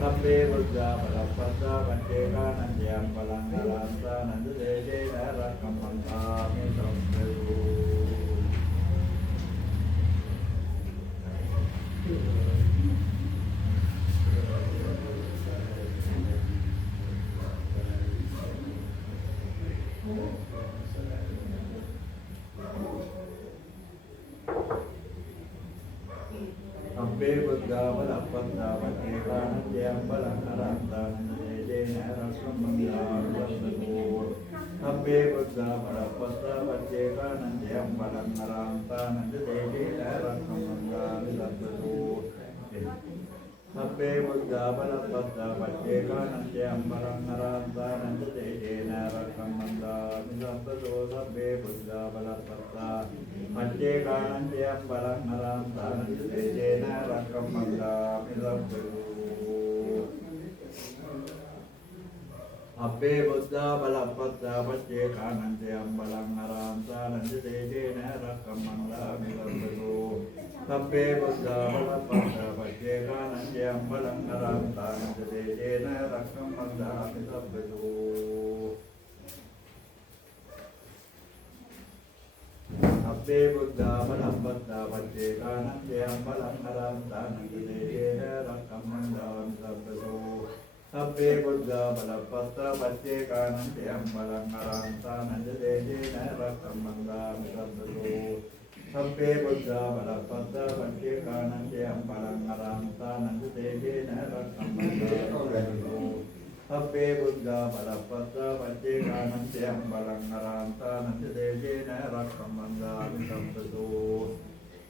สัพเพบุญญาบลัพพัสสะปัจเจกานันเตยบลังอรังตานันเตเตนะรักขมันดามิสัพพะโตสัพเพบุญญาบลัพพัสสะปัจเจกานันเตยบลังอรังตานันเตเตนะรักขมันดามิสัพพะโตสัพเพบุญญาบลัพพัสสะปัจเจกานันเตยบลังอรังตานันเตเตนะรักขมันดามิสัพพะโตสัพเพบุญญาบลัพพัสสะปัจเจกานันเตยบลังอรังตานันเตเตนะรักขมันดามิสัพพะโตสัพเพบุญญาบลัพพัสสะปัจเจกานันเตยบลังอรังตานันเตเตนะรักขมันดามิสัพพะโตสัพเพบุญญาบลัพพัสสะปัจเจกานันเตยบลังอรังตานันเตเตนะรักขมันดามิสัพพะโตสัพเพบุญญาบลัพพัสสะปัจเจกานันเตยบลังอรังตานันเตเตนะรักขมันดามิสัพพะโตสัพเพบุญญาบลัพพัสสะปัจเจกานันเตยบลังอรังตานันเตเตนะรักขมันดามิสัพพะโตสัพเพบุญญาบลัพพัสสะปัจเจกานันเตยบลังอรังตานันเตเตนะรักขมันดามิสัพพะโตสัพเพบุญญาบลัพพัสสะปัจเจกานันเตยบลังอรังตานันเตเตนะรักขมันดามิสัพพะโต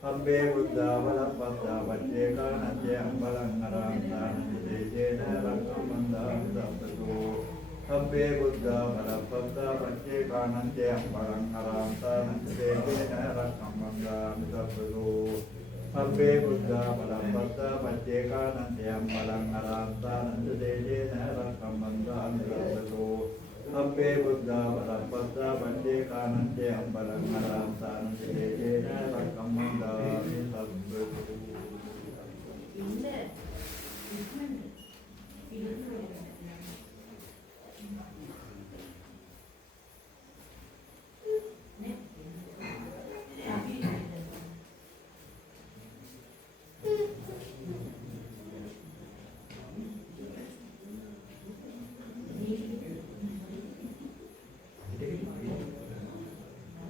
สัพเพบุญญาบลัพพัสสะปัจเจกานันเตยบลังอรังตานันเตเตนะรักขมันดามิสัพพะโตสัพเพบุญญาบลัพพัสสะปัจเจกานันเตยบลังอรังตานันเตเตนะรักขมันดามิสัพพะโตสัพเพบุญญาบลัพพัสสะปัจเจกานันเตยบลังอรังตานันเตเตนะรักขมันดามิสัพพะโตสัพเพบุญญาบลัพพัสสะปัจเจกานันเตยบลังอรังตานันเตเตนะรักขมันดามิสัพพะโตสัพเพบุญญาบลัพพัสสะปัจเจกานันเตยบลังอรังตานันเตเตนะรักขมันดามิสัพพะโต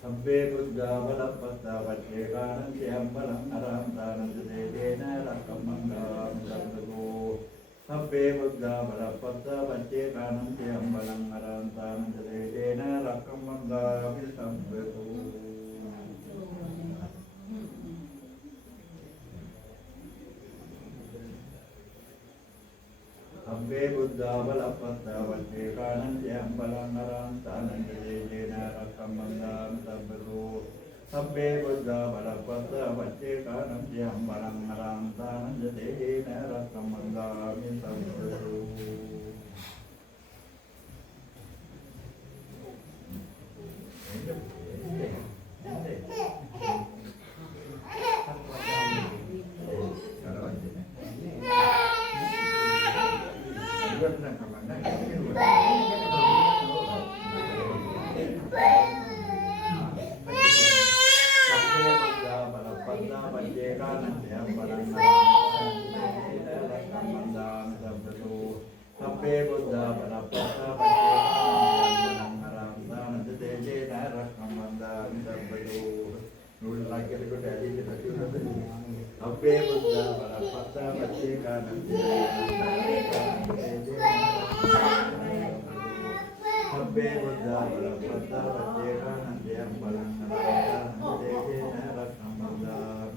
สัพเพบุญญาบลัพพัสสะปัจเจกานันเตยบลังอรังตานันเตเตนะรักขมันดามิสัพพะโตสัพเพบุญญาบลัพพัสสะปัจเจกานันเตยบลังอรังตานันเตเตนะรักขมันดามิสัพพะโตสัพเพบุญญาบลัพพัสสะปัจเจกานันเตยบลังอรังตานันเตเตนะรักขมันดามิสัพพะโตสัพเพบุญญาบลัพพัสสะปัจเจกานันเตยบลังอรังตานันเตเตนะรักขมันดามิสัพพะโต බුද්ධා බලපත්තා වච්චේකානන්දේ අබ්බේ බුද්ධා බලපත්තා වච්චේකානන්දේ බලං නරකං දේකේන රක්ඛම් බුද්ධා